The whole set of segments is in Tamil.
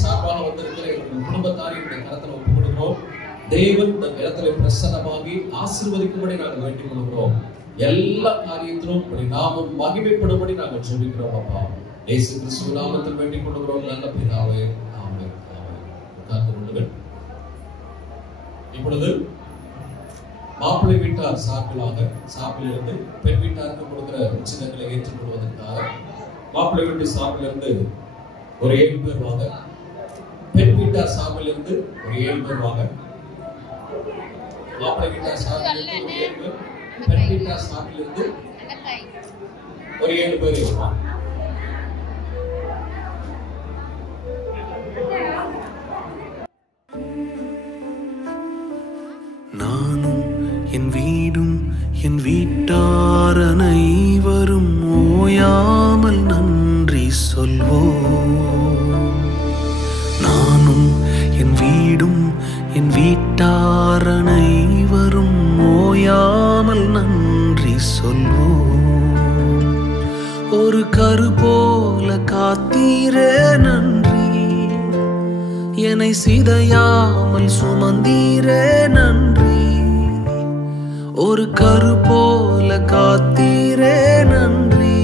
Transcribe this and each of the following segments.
சார்பாக வந்திருக்கிற எங்கள் குடும்பத்தாரியுடைய கரத்தில் ஒப்புக் கொடுக்கிறோம். தேவன் இந்த இடத்துல பிரசன்னமாகி ஆசீர்வதிக்கும்படி நாங்கள் வேண்டிக் கொள்கிறோம். எல்லா காரியத்திலும் நாமும் மகிமைப்படும்படி நாங்கள் ஜெபிக்கிறோம். அப்பா இயேசு கிறிஸ்துவின் நாமத்தில் வேண்டிக் கொள்கிறோம் நல்ல பிதாவே, ஆமென். உட்கார்ந்து கொள்ளுங்கள். இப்பொழுது மாப்பிள்ளை வீட்டார் சார்பிலிருந்து பெண் வீட்டாருக்கு கொடுக்கிற உச்சிதங்களை ஏற்றுக்கொள்வதற்காக மாப்பிள்ளை வீட்டு சார்பிலிருந்து ஒரு 7 பேர் வாங்க. பெண் வீட்டார் சார்பிலிருந்து ஒரு 7 பேர் வாங்க. மாப்பிள்ளை வீட்டார் சார்பிலிருந்து ஒரு 7 பேர், பெண் வீட்டார் சார்பிலிருந்து ஒரு 7 பேர் வாங்க. நானும் என் வீடும் என் வீட்டார் அனைவரும் ஓயாமல் நன்றி சொல்வோம். நானும் என் வீடும் என் வீட்டார் அனைவரும் ஓயாமல் நன்றி சொல்வோம். ஒரு கரு போல காத்தீரே நன்றி, என்னை சிதையாமல் சுமந்தீரே நன்றி. ஒரு கரு போல காத்தீரே நன்றி,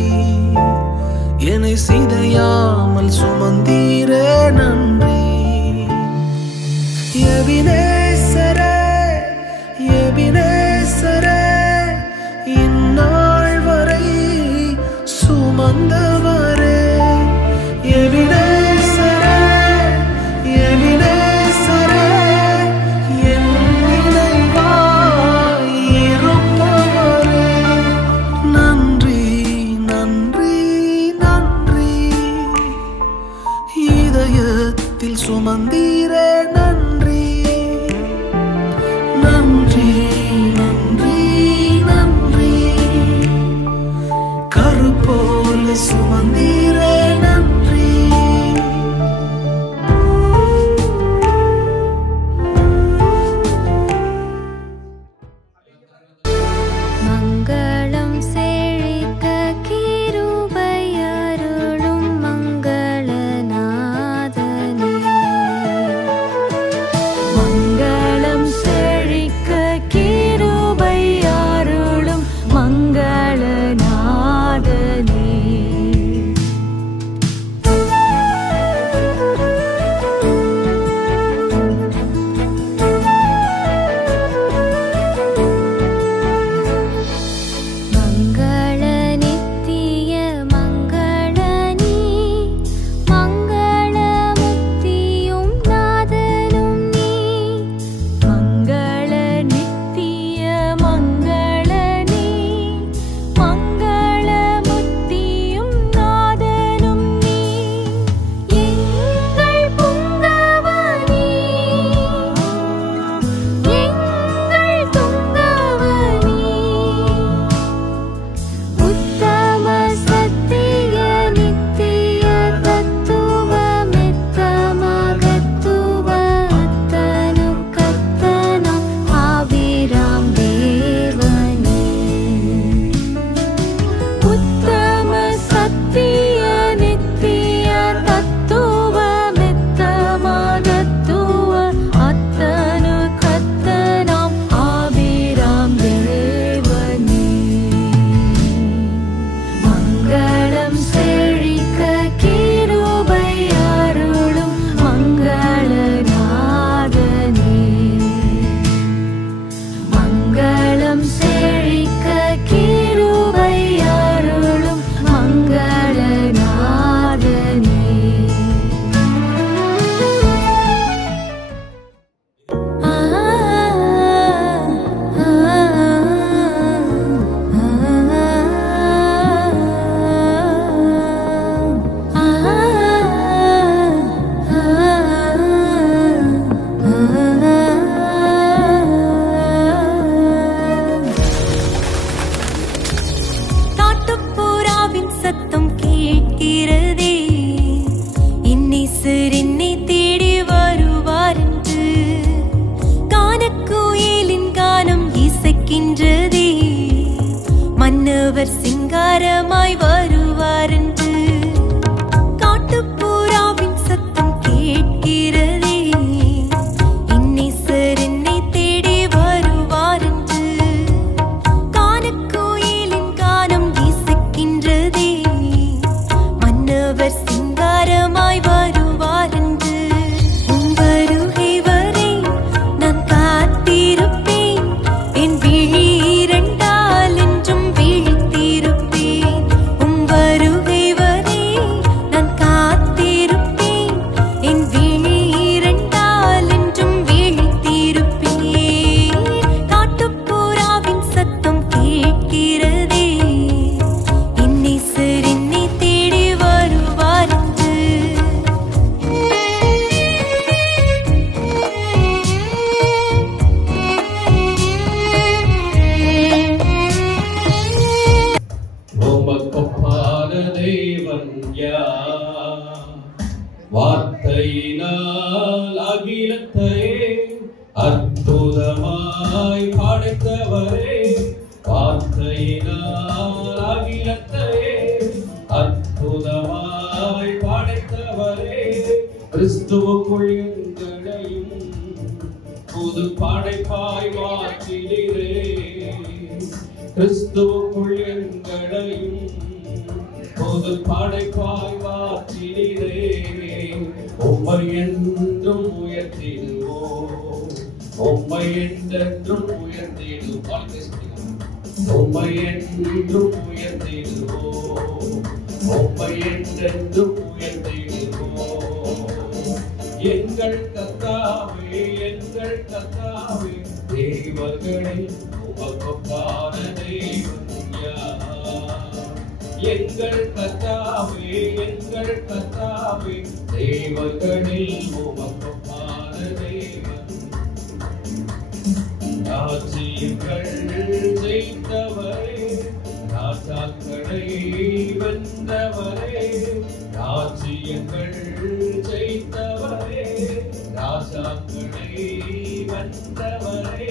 என்னை சிதையாமல் சுமந்தீரே நன்றி. எபினேசரே எபினேசரே, இந்நாள் வரை சுமந்தவரே. எபினேசரே எபினேசரே, என் நினைவாய் இருப்பவரே. நன்றி நன்றி நன்றி, இதயத்தில் சுமந்தீரே நன்றி. நன்றி நன்றி நன்றி, கரு போல சுமந்தீரே நன்றி. மங்களம் செழிக்க கிருபை அருளும் மங்களநாதனே. மங்களம் செழிக்க கிருபை அருளும் மங்களநாதனே. மங்கள நித்திய மங்களனி, மங்கள முத்தியும் நாதனும் நீ. மங்கள நித்திய மங்களனி, மங்கள முத்தியும் நாதனும் நீ. எங்கள் புங்கவனி, எங்கள் துங்கவனி, உத்தம சத்திய நித்திய தத்துவ மெத்த மகத்துவ அத்தனு கத்தனம் ஆபிராம் தேவனே. உத்தம சத்திய நித்திய தத்துவ மெத்த மகத்துவ அத்தனு கத்தனம் ஆபிராம் தேவனே. மங்களம் செழிக்க கிருபை அருளும் மங்களநாதனே. மங்களம் செழிக்க கிருபை அருளும் மங்களநாதனே. ஆ காட்டுப்புறாவின் சத்தம் கேட்கிறதே, இன்னிசர் என்னை தேடி வருவார் என்று. கானக்குயிலின் கானம் இசைக்கின்றதே, மன்னவர் சிங்காரமாய் வருவார் என்று. காட்டுப்புறாவின் சத்தம் படைத்தவரே, வார்த்தையினால் அகிலத்தையே அற்புதமாய் படைத்தவரே, கிறிஸ்துவுக்குள் எங்களையும் புது படைப்பாய் மாற்றினீரே. கிறிஸ்துவுக்குள் எங்களையும் புது படைப்பாய் மாற்றினீரே. உம்மை என்றும் உயர்த்திடுவோம், உம்மை என்றென்றும் உயர்த்திடுவோம், உம்மை என்றும் உயர்த்திடுவோம், உம்மை என்றென்றும் உயர்த்திடுவோம். எங்கள் கர்த்தாவே, எங்கள் கர்த்தாவே, தேவர்களில் உமக்கொப்பான தெய்வம் யார்? எங்கள் கர்த்தாவே, எங்கள் கர்த்தாவே, தேவர்களில் உமக்கொப்பான தெய்வம். ராஜ்யங்கள் ஜெயித்தவரே, ராஜாக்களை வென்றவரே, ராஜ்யங்கள் ஜெயித்தவரே, ராஜாக்களை வென்றவரே,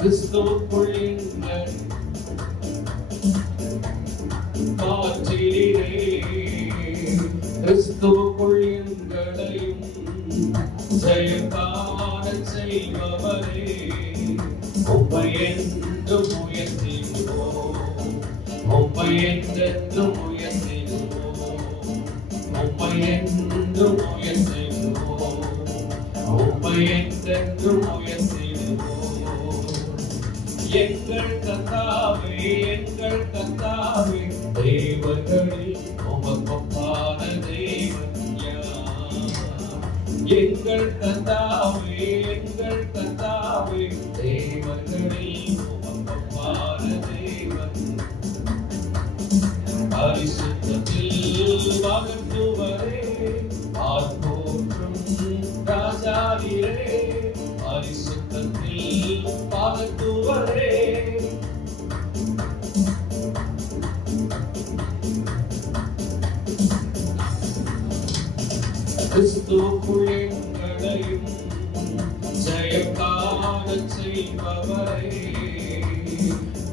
கிறிஸ்துவுக்குள் எங்கள் மாற்றினீரே. கிறிஸ்துவுக்குள் எங்களையும் ஜெயம் காண செய்பவரே, உம்மை என்றும் உயர்த்திடுவோம், உம்மை என்றென்றும் உயர்த்திடுவோம், உம்மை என்றும் உயர்த்திடுவோம், உம்மை என்றென்றும் உயர்த்திடுவோம். எங்கள் கர்த்தாவே, எங்கள் கர்த்தாவே, தேவர்களில் உமக்கொப்பான தெய்வம் யார்? எங்கள் கர்த்தாவே, எங்கள் கர்த்தாவே, தேவர்களில் உமக்கொப்பான தெய்வம். பரிசுத்தத்தில் மகத்துவரே, ஆர்ப்போற்றும் ராஜாவிரே, பரிசுத்தத்தில் மகத்துவரே, கிறிஸ்துவுக்குள் எங்களையும் ஜெயம் காண செய்பவரே,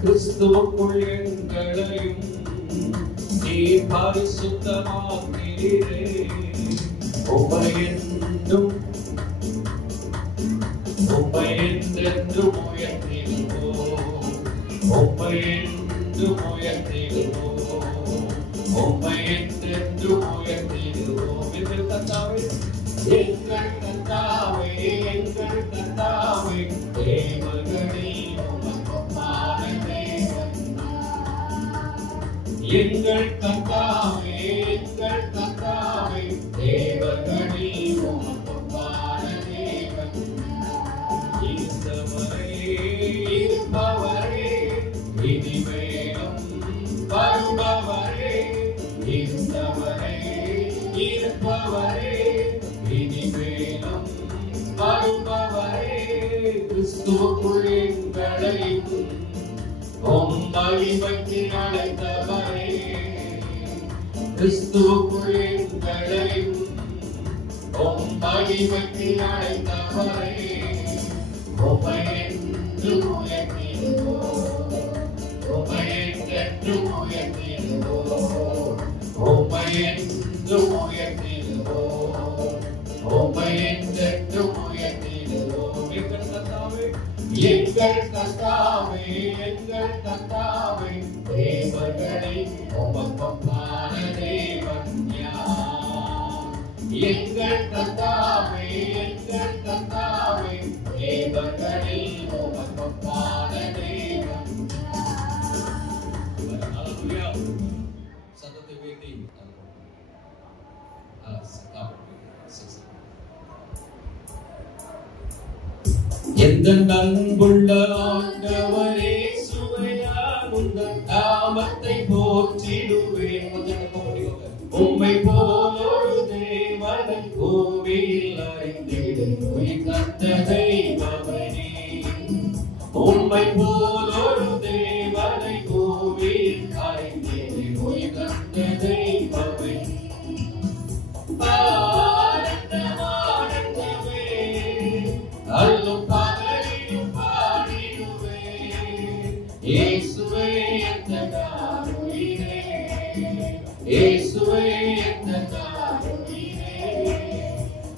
கிறிஸ்துவுக்குள் எங்களையும் நீர் பரிசுத்தமாக்கிறீரே. உம்மை என்றும் உம்மை என்றென்றும் உயர்த்திடுவோம், உம்மை என்றும் உயர்த்திடுவோம், உம்மை என்றென்றும் உயர்த்திடுவோம். எங்கள் கர்த்தாவே, எங்கள் கர்த்தாவே, எங்கள் கர்த்தாவே, தேவர்களில் உமக்கொப்பான தெய்வம் யார்? எங்கள் கர்த்தாவே, எங்கள் கர்த்தாவே, தேவர்களில் உமக்கொப்பான தெய்வம் யார்? இருந்தவரே, இருப்பவரே, இனிமேலும் வருபவரே, இருந்தவரே, இருப்பவரே, இனிமேலும் வருபவரே, கிறிஸ்துவுக்குள் எங்களையும் உம் மகிமைக்கு அழைத்தவரே, கிறிஸ்துவுக்குள் எங்களையும் உம் மகிமைக்கு அழைத்தவரே, உம்மை என்றும் உயர்த்திடுவோம், உம்மை என்றென்றும் உயர்த்திடுவோம், உம்மை என்றும் உயர்த்திடுவோம், உம்மை என்றென்றும் உயர்த்திடுவோம். எங்கள் கர்த்தாவே, எங்கள் கர்த்தாவே, எங்கள் கர்த்தாவே, தேவர்களில் உமக்கொப்பான தெய்வம் யார்? எங்கள் கர்த்தாவே, எங்கள் கர்த்தாவே, தேவர்களில் உமக்கொப்பான தெய்வம் யார்? சத்தத்தை உயர்த்தி எந்த அன்புள்ள ஆண்டவரே, சுவையால் உந்தன் நாமத்தை போற்றிடுவேன். உம்மை போல் ஒரு தேவனை பூமியில் அறிந்திடுவேன். கந்த தெய்வமே, உம்மை போல் ஒரு தேவனை பூமியில் அறிந்திடுவேன். கந்த தெய்வமே, ஆனந்தமே அல்லும் பகலிலும் பாடிடுவேன். இயேசுவே எந்த காருயிரே, இயேசுவே எந்த காருயிரே,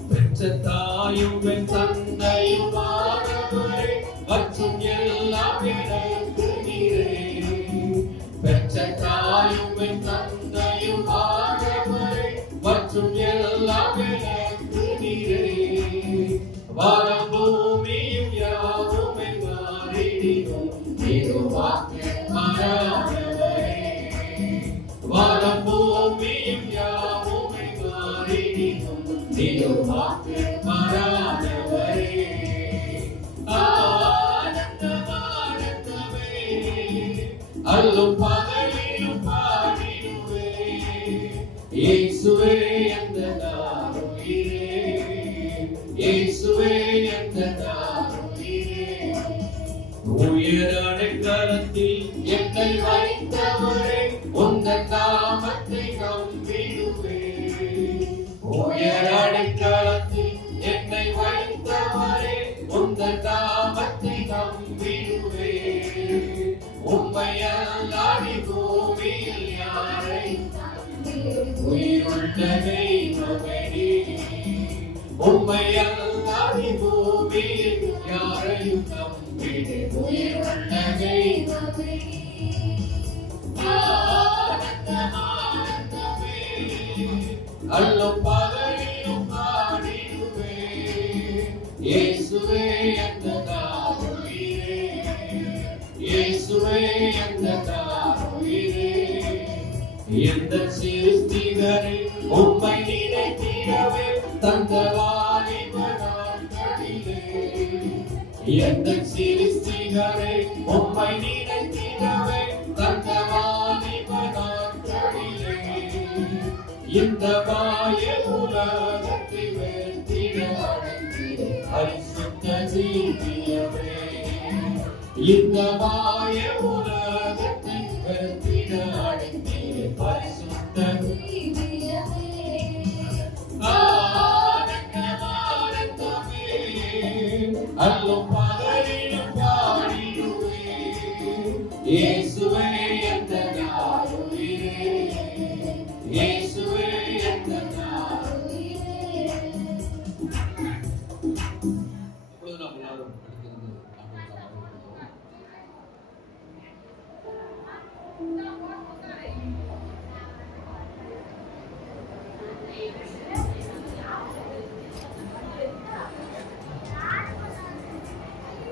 பெற்ற தாயும் என் தந்தையும் ஆனவரே, மற்றும் எல்லாம் எனக்கு நீரே. பெற்ற தாயும் என் தந்தையும் ஆனவரே, மற்றும் எல்லாம் எனக்கு நீரே. வானம் பூமியும் யாவுமே மாறிடும், திருவாக்கு மாறாதவரே. வானம் பூமியும் யாவுமே மாறிடும், திருவாக்கு மாறாதவரே. ஆனந்தமானந்தமே அல்லும் பகலிலும் பாடிடுவே, இயேசுவே அந்த காருயிரே, இயேசுவே அந்த காருயிரே. உயர் அடைக்கலத்தில் என்னை வைத்தவரே, உந்தன் நாமத்தை நம்பிடுவே. உயர் அடைக்கலத்தில் என்னை வைத்தவரே, உந்தன் நாமத்தை நம்பிடுவே. உம்மை அல்லாடி பூமியில் யாரை உயிருள்ள தெய்வமே, உம்மை அல்லாடி பூமியில் யாரையும் நம்பிட உயிருள்ள தெய்வமே. ஆனந்தமானந்தமே அல்லும் பகலிலும் பாடிடுவே, இயேசுவே அந்த காருயிரே, இயேசுவே அந்த காருயிரே. எந்த சிருஷ்டிகரே உம்மை நினைத்திடவே தந்த வாலிப நாட்களிலே, எந்த சிருஷ்டிகரே உம்மை நினைத்திடவே தந்த வாலிப நாட்களிலே, இந்த மாய உலகத்தை வெற்றிட அடைந்திட பரிசுத்த ஜீவியமே. இந்த மாய உலகத்தை வெற்றிட அடைந்திட பரிசுத்த ஜீவியமே. ஆனந்தமானந்தமே அல்லும் பகலிலும் பாடிடுவே, இயேசுவே அந்த காருயிரே, இயேசுவே அந்த காருயிரே. இப்பொழுது நாம் எல்லாரும் அடுத்திருந்து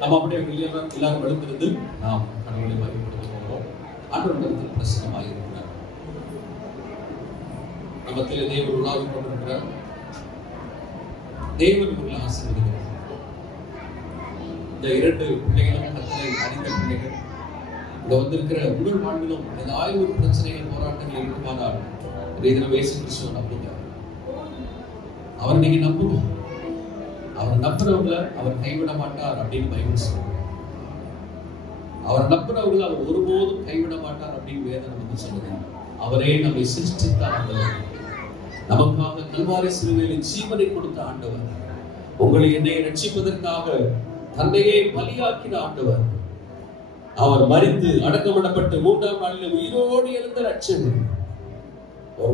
நாம் அப்படியே எல்லாரும் எழுந்திருந்து நாம் கடவுளை மகிமைப்படுத்த போகிறோம். ஆண்டவரிடத்தில் பிரசன்னமாக இருக்கிறார். நம்மத்திலே தேவன் உலாவிக் கொண்டிருக்கிறார். தேவன் உங்களை ஆசீர்வதிக்கிறார். இந்த இரண்டு பிள்ளைகளும் கர்த்தரை அறிந்த பிள்ளைகள். இங்க வந்திருக்கிற உங்கள் வாழ்விலும் ஏதாவது ஒரு பிரச்சனைகள் போராட்டங்கள் இருக்குமானால் இதில் இயேசு கிறிஸ்துவை நம்புங்க. அவர் நீங்க நம்புங்க. அவர் நம்புறவங்கள அவர் கைவிட மாட்டார் அப்படின்னு பைபிள் சொல்லுங்க. அவர் நம்புறவங்களை அவர் ஒருபோதும் கைவிட மாட்டார் அப்படின்னு வேதம் நமக்கு சொல்லுங்க. அவரே நம்மை சிருஷ்டித்த ஆண்டவர், நமக்காக கல்வாரி சிலுவையில் ஜீவனை கொடுத்த ஆண்டவர், உங்களை என்னை ரட்சிப்பதற்காக தன்னையே பலியாக்கின ஆண்டவர், அவர் மரித்து அடக்கமிடப்பட்டு 3ஆம் நாளில் உயிரோடு எழுந்த ரட்சகர்,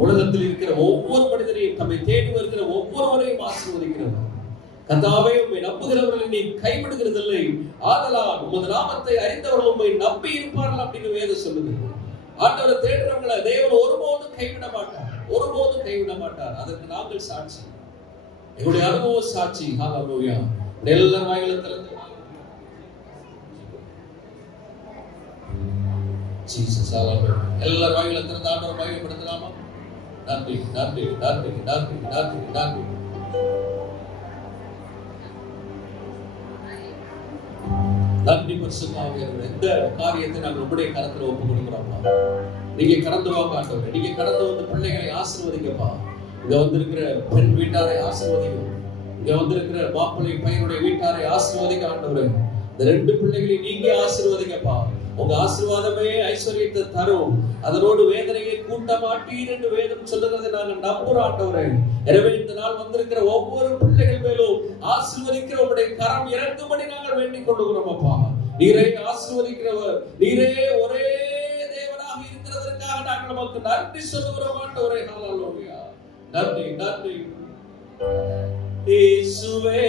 உலகத்தில் இருக்கிற ஒவ்வொரு மனிதரையும் தம்மை தேடி வருகிற ஒவ்வொருவரையும் ஆசீர்வதிக்கிறவர். கர்த்தாவே, உம்மை நம்புகிறவர்களை நீ கைவிடுகிறதில்லை, ஆதலால் உமது நாமத்தை அறிந்தவர்கள் உம்மை நம்பி இருப்பார்கள் அப்படின்னு வேதம் சொல்லுது. ஆண்டவரை தேடுறவங்களை தேவன் ஒருபோதும் கைவிட மாட்டார், ஒருபோதும் கைவிட மாட்டார். அதற்கு நாங்கள் சாட்சி, எங்களுடைய அனுபவ சாட்சி. ஹல்லேலூயா. எல்லாரும் வாய்களை திறந்து ஜீசஸ் ஹல்லேலூயா. எல்லாரும் வாய்களை திறந்து ஆண்டவரை மகிமைப்படுத்தலாமா? நன்றி நன்றி நன்றி நன்றி நன்றி நன்றி. நன்றி பரிசுத்தமாக எந்த காரியத்தை நாங்கள் உங்களுடைய கரத்துல ஒப்பு கொடுக்கிறோம்ப்பா. நீங்க கடந்து வாங்க ஆண்டவரே, நீங்க கடந்து வந்து பிள்ளைகளை ஆசீர்வதிங்கப்பா. இங்க வந்திருக்கிற பெண் வீட்டாரை ஆசீர்வதிங்க, இங்க வந்திருக்கிற மாப்பிள்ளை பையனுடைய வீட்டாரை ஆசீர்வதிங்க ஆண்டவரே. இந்த ரெண்டு பிள்ளைகளை நீங்க ஆசீர்வதிங்கப்பா. உங்க ஆசீர்வாதமே ஐஸ்வர்யத்தை தரும், அதனோடு வேதனையை கூட்ட மாட்டீர் என்று வேதம் சொல்லுகிறதை நாங்கள் நம்புறோம் ஆண்டவரே. எனவே இந்த நாள் வந்திருக்கிற ஒவ்வொரு பிள்ளைகள் மேலும் ஆசீர்வதிக்கிற உங்களுடைய கரம் இறங்கும்படி நாங்கள் வேண்டிக் கொள்ளுகிறோம் அப்பா. நீரே ஆசீர்வதிக்கிறவர், நீரே ஒரே தேவனாக இருக்கிறதற்காக நாங்கள் உமக்கு நன்றி சொல்லுகிறோம் ஆண்டவரே. ஹல்லேலூயா. நன்றி நன்றி. இயேசுவே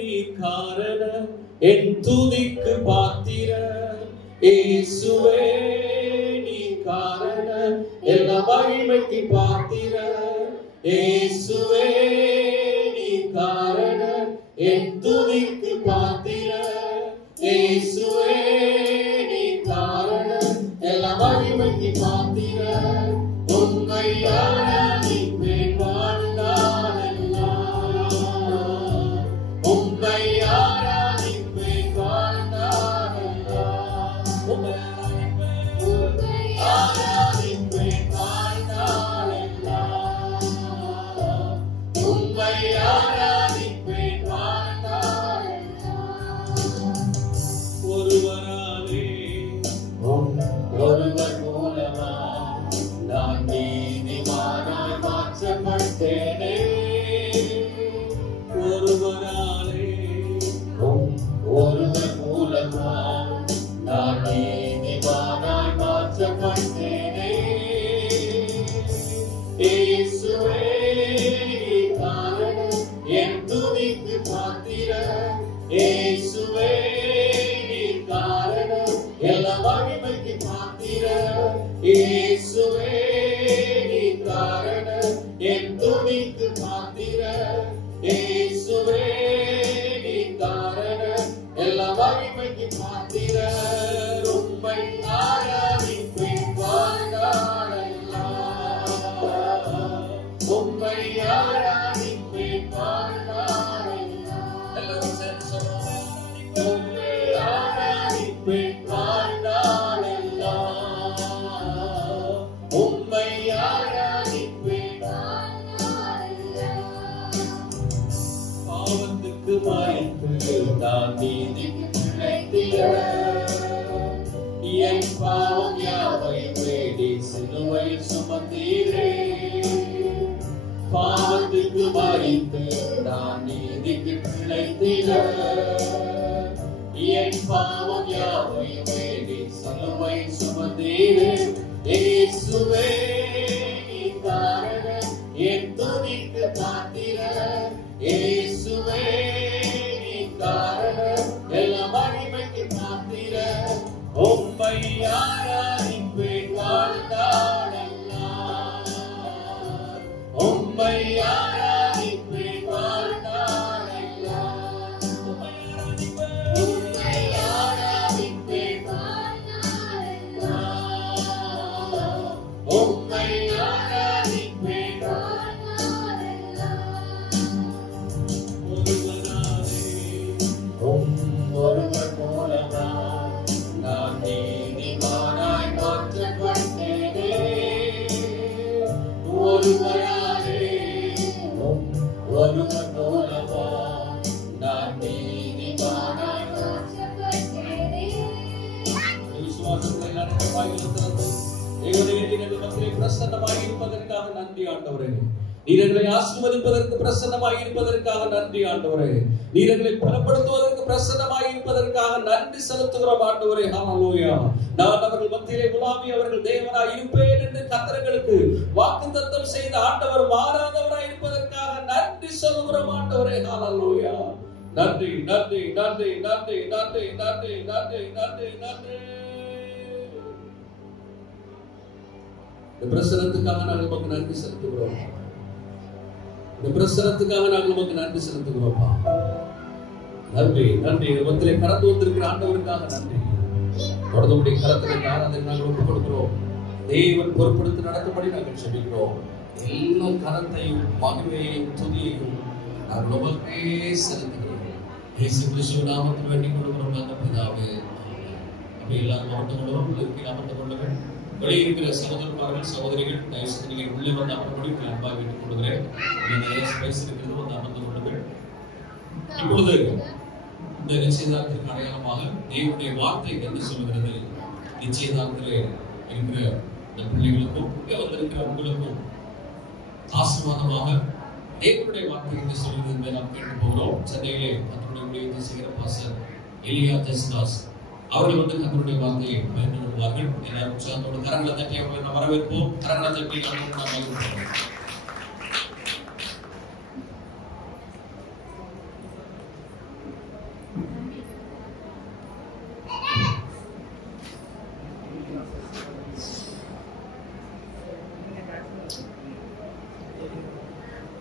நீ காரணம் என் துதிக்கு பாத்திரர். இயேசுவே நீ காரணம் எல்லா மகிமைக்கு பாத்திரர். இயேசுவே நீ காரணம் என் துதிக்கு பாத்திரர். இயேசுவே நீ காரணம் எல்லா மகிமைக்கு பாத்திரர். உம்மை ஆராதிப்பேன் வாழ்நாளெல்லாம். உம்மை ஆராதிப்பேன் வாழ்நாளெல்லாம். உம்மை ஆராதிப்பேன் வாழ்நாளெல்லாம். உம்மை ஆராதிப்பேன் வாழ்நாளெல்லாம். ஒருவராலே ஒருவர் மூலமா நான் நீதிமானாய் மாற்றப்பட்டேனே. ஒருவராலே ஒருவர் மூலமா நான் நீதிமானாய் மாற்றப்பட்டேனே. இயேசுவே காரணம் என் துதிக்கு பாத்திரர். இயேசுவே காரணம் எல்லா மகிமைக்கு பாத்திரர். இயேசுவே நீ காரணம் என் துதிக்கு பாத்திரர். இயேசுவே நீ காரணம் எல்லா மகிமைக்கு பாத்திரர். உம்மை ஆராதிப்பேன் வாழ்நாளெல்லாம். உம்மை ஆராதிப்பேன் வாழ்நாளெல்லாம். எல்லாரும் சேர்ந்து சொல்லுவோம். உம்மை ஆராதிப்பேன் வாழ்நாளெல்லாம். உம்மை ஆராதிப்பேன் வாழ்நாளெல்லாம். பாவத்துக்கு மறித்து நான் நீதிக்கு பிழைத்திட என் பாவம் யாவையும் வேடி சிலுவையில் சுமந்தீரே. பாவத்துக்கு மறித்து நான் நீதிக்கு பிழைத்திட என் பாவம் யாவையும் வேடி சிலுவையில் சுமந்தீரே. இயேசுவே நீ காரணம் என் துதிக்கு பாத்திரர். இயேசுவே நீ காரணம் எல்லா மகிமைக்கு பாத்திரர். உம்மை ஆராதிப்பேன் வாழ்நாளெல்லாம். உம்மை ஆராதிப்பேன் வாழ்நாளெல்லாம். உம்மை ஆராதிப்பேன் வாழ்நாளெல்லாம். உம்மை ஆராதிப்பேன் வாழ்நாளெல்லாம். ஒருவராலே ஒருவர் மூலமா நான் நீதிமானாய் மாற்றப்பட்டேனே. ஒருவராலே ஒருவர் மூலமா நான் நீதிமானாய் மாற்றப்பட்டேனே. விசுவாசத்தை நடக்கமாய் இருக்கிறது. தேவனே எங்கள் மத்தியிலே பிரசன்னமாய் இருப்பதற்காக நன்றி ஆண்டவரே. நீர் எங்களை ஆசீர்வதிப்பதற்கு பிரசன்னமாய் இருப்பதற்காக நன்றி ஆண்டவரே. நீர் எங்களை பலப்படுத்துவதற்கு பிரசன்னமாய் இருப்பதற்காக நன்றி செலுத்துகிறோம் ஆண்டவரே. ஹல்லேலூயா. நான் அவர்கள் மத்தியிலே உலாவி அவர்கள் தேவனாய் இருப்பேன் என்று கர்த்தர்களுக்கு வாக்குத்தத்தம் செய்த ஆண்டவர் மாறாதவராய் இருப்பதற்காக நன்றி சொல்லுகிறோம் ஆண்டவரே. ஹல்லேலூயா. நன்றி நன்றி நன்றி நன்றி நன்றி நன்றி நன்றி நன்றி நன்றி. இந்த பிரசனத்துக்காக நாங்கள் உமக்கு நன்றி செலுத்துகிறோம். இந்த பிரசனத்துக்காக நாங்கள் உமக்கு நன்றி செலுத்துகிறோம். நன்றி நன்றி. மத்தியிலே கடந்து வந்திருக்கிற ஆண்டவருக்காக நன்றி. தொடர்ந்து உடைய கரத்தில் ஆராதனை நாங்கள் ஒப்புக் கொடுக்கிறோம். தேவன் பொறுப்படுத்தி நடக்கும்படி நாங்கள் செபிக்கிறோம். எல்லா கரத்தையும் மகிமையையும் துதியையும் நாங்கள் உமக்கே செலுத்துகிறோம். இயேசு கிறிஸ்துவின் நாமத்தில் வேண்டிக் கொள்கிறோம் நல்ல பிதாவே. அப்படி எல்லாரும் மாவட்டங்களோடு அமர்ந்து கொள்ளுங்கள். வெளியிருக்கிற சகோதரர்கள் சகோதரிகள் தயவு செய்து நீங்கள் உள்ளே வந்து அமர்வுபடி அன்பாக வேண்டிக் கொள்கிறேன். நிறைய ஸ்பேஸ் இருக்கிறது, வந்து அமர்ந்து கொள்ளுங்கள். இப்பொழுது இந்த நிச்சயதார்த்தத்திற்கு அடையாளமாக தேவனுடைய வார்த்தை என்ன சொல்கிறது? நிச்சயதார்த்தத்திலே இருக்கிற இந்த பிள்ளைகளுக்கும் இங்கே வந்திருக்கிற உங்களுக்கும் ஆசீர்வாதமாக தேவனுடைய வார்த்தை என்ன சொல்கிறது என்பதை நாம் கேட்க போகிறோம். சென்னையிலே அதனுடைய ஊழியத்தை செய்கிற பாஸ்டர் எலியா ஜெஸ்டாஸ் அவர்கள் கர்த்தருடைய வார்த்தையை பயன்படுத்துவார்கள். எல்லாரும் உற்சாகத்தோடு கரங்களை தட்டி அவர்களை நாம் வரவேற்போம். கரங்களை தட்டி நாம் மகிழ்வோம்.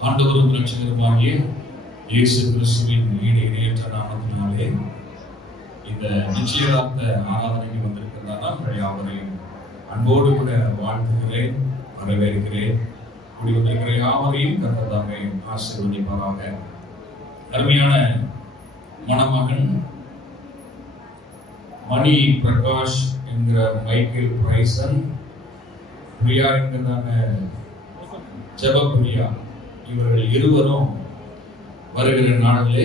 ஆண்டவரும் இரட்சகருமாகிய இயேசு கிறிஸ்துவின் இணையற்ற நாமத்தினாலே இந்த நிச்சயதார்த்த ஆராதனைக்கு வந்திருக்கிறதான யாவரையும் அன்போடு கூட வாழ்த்துகிறேன், வரவேற்கிறேன். கூடி வந்திருக்கிற யாவரையும் கர்த்தர் தாமே ஆசீர்வதிப்பாராக. அருமையான மணமகன் மணி பிரகாஷ் என்கிற மைக்கேல் பிரைசன், பிரியா என்கிறதான ஜெபப்பிரியா, இவர்கள் இருவரும் வருகிற நாளிலே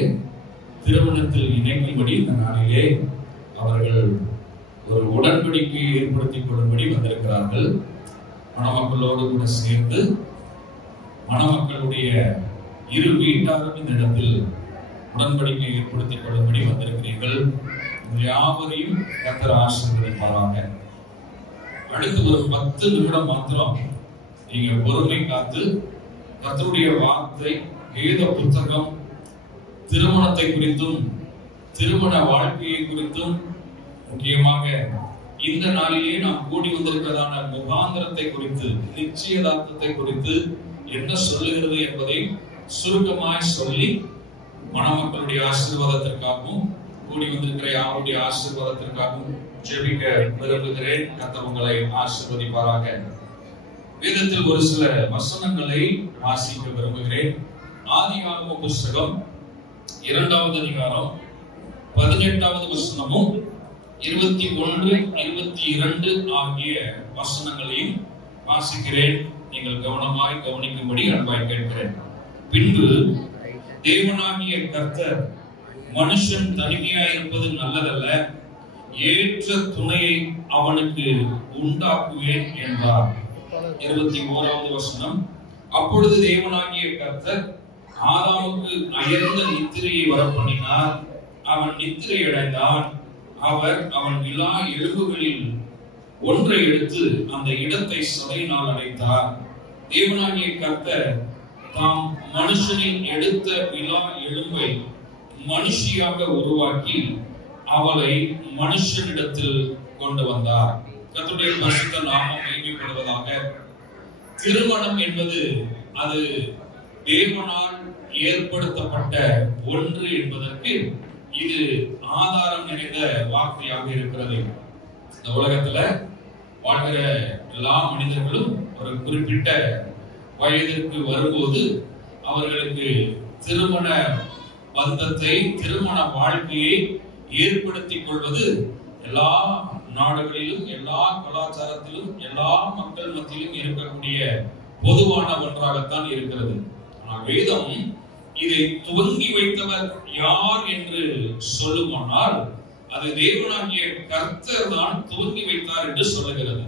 திருமணத்தில் இணைக்கும்படி இந்த நாளிலே அவர்கள் ஒரு உடன்படிக்கையை ஏற்படுத்திக் கொள்ளும்படி வந்திருக்கிறார்கள். மணமக்களோடு கூட சேர்ந்து மணமக்களுடைய இரு வீட்டாரும் இந்த இடத்தில் உடன்படிக்கை ஏற்படுத்திக் கொள்ளும்படி வந்திருக்கிறீர்கள். யாவரையும் கர்த்தர் ஆசீர்வதிப்பாராக. அடுத்து ஒரு 10 நிமிடம் மாத்திரம் நீங்க பொறுமை காத்து கர்த்தருடைய வார்த்தை, வேத புத்தகம், திருமணத்தை குறித்தும் திருமண வாழ்க்கையை குறித்தும், முக்கியமாக இந்த நாளிலே நாம் கூடி வந்திருக்கிறதான முகாந்திரத்தை குறித்து, நிச்சயதார்த்தத்தை குறித்து என்ன சொல்லுகிறது என்பதை சுருக்கமாய் சொல்லி மணமக்களுடைய ஆசீர்வாதத்திற்காகவும் கூடி வந்திருக்கிற யாருடைய ஆசீர்வாதத்திற்காகவும் ஜெபிக்க விரும்புகிறேன். கர்த்தர் உங்களை ஆசீர்வதிப்பாராக. வேதத்தில் ஒரு சில வசனங்களை வாசிக்க விரும்புகிறேன். ஆதியாகம புஸ்தகம் 2வது அதிகாரம் 18வது வசனமும் 21, 22 ஆகிய வசனங்களையும் வாசிக்கிறேன். நீங்கள் கவனமாய் கவனிக்கும்படி அன்பாய் கேட்கிறேன். பின்பு தேவனாகிய கர்த்தர், மனுஷன் தனிமையாய் இருப்பது நல்லதல்ல, ஏற்ற துணையை அவனுக்கு உண்டாக்குவேன் என்றார். 21வது வசனம். அப்பொழுது தேவனாகிய கர்த்தர் ஆதாமுக்கு அயர்ந்த நித்திரையை வரப்பண்ணினார். அவன் நித்திரை அடைந்தான். அவர் அவன் விலா எலும்புகளில் ஒன்றை எடுத்து அந்த இடத்தை சதையினால் அடைத்தார். தேவனாகிய கர்த்தர் தாம் மனுஷனில் எடுத்த விலா எலும்பை மனுஷியாக உருவாக்கி அவளை மனுஷனிடத்தில் கொண்டு வந்தார். கர்த்தருடைய பரிசுத்த நாமம் மகிமைப்படுவதாக. திருமணம் என்பது அது தேவனால் ஏற்படுத்தப்பட்ட ஒன்று என்பதற்கு இது ஆதாரம் நிறைந்த வார்த்தையாக இருக்கிறது. இந்த உலகத்துல வாழ்கிற எல்லா மனிதர்களும் ஒரு குறிப்பிட்ட வயதிற்கு வரும்போது அவர்களுக்கு திருமண பந்தத்தை, திருமண வாழ்க்கையை ஏற்படுத்திக் கொள்வது எல்லா நாடுகளிலும், எல்லா கலாச்சாரத்திலும், எல்லா மக்கள் மத்தியிலும் இருக்கக்கூடிய பொதுவான ஒன்றாகத்தான் இருக்கிறது. ஆனால் வேதம் இதை துவங்கி வைத்தவர் யார் என்று சொல்லுமானால் அது தேவனாகிய கர்த்தர் தான் துவங்கி வைத்தார் என்று சொல்லுகிறது.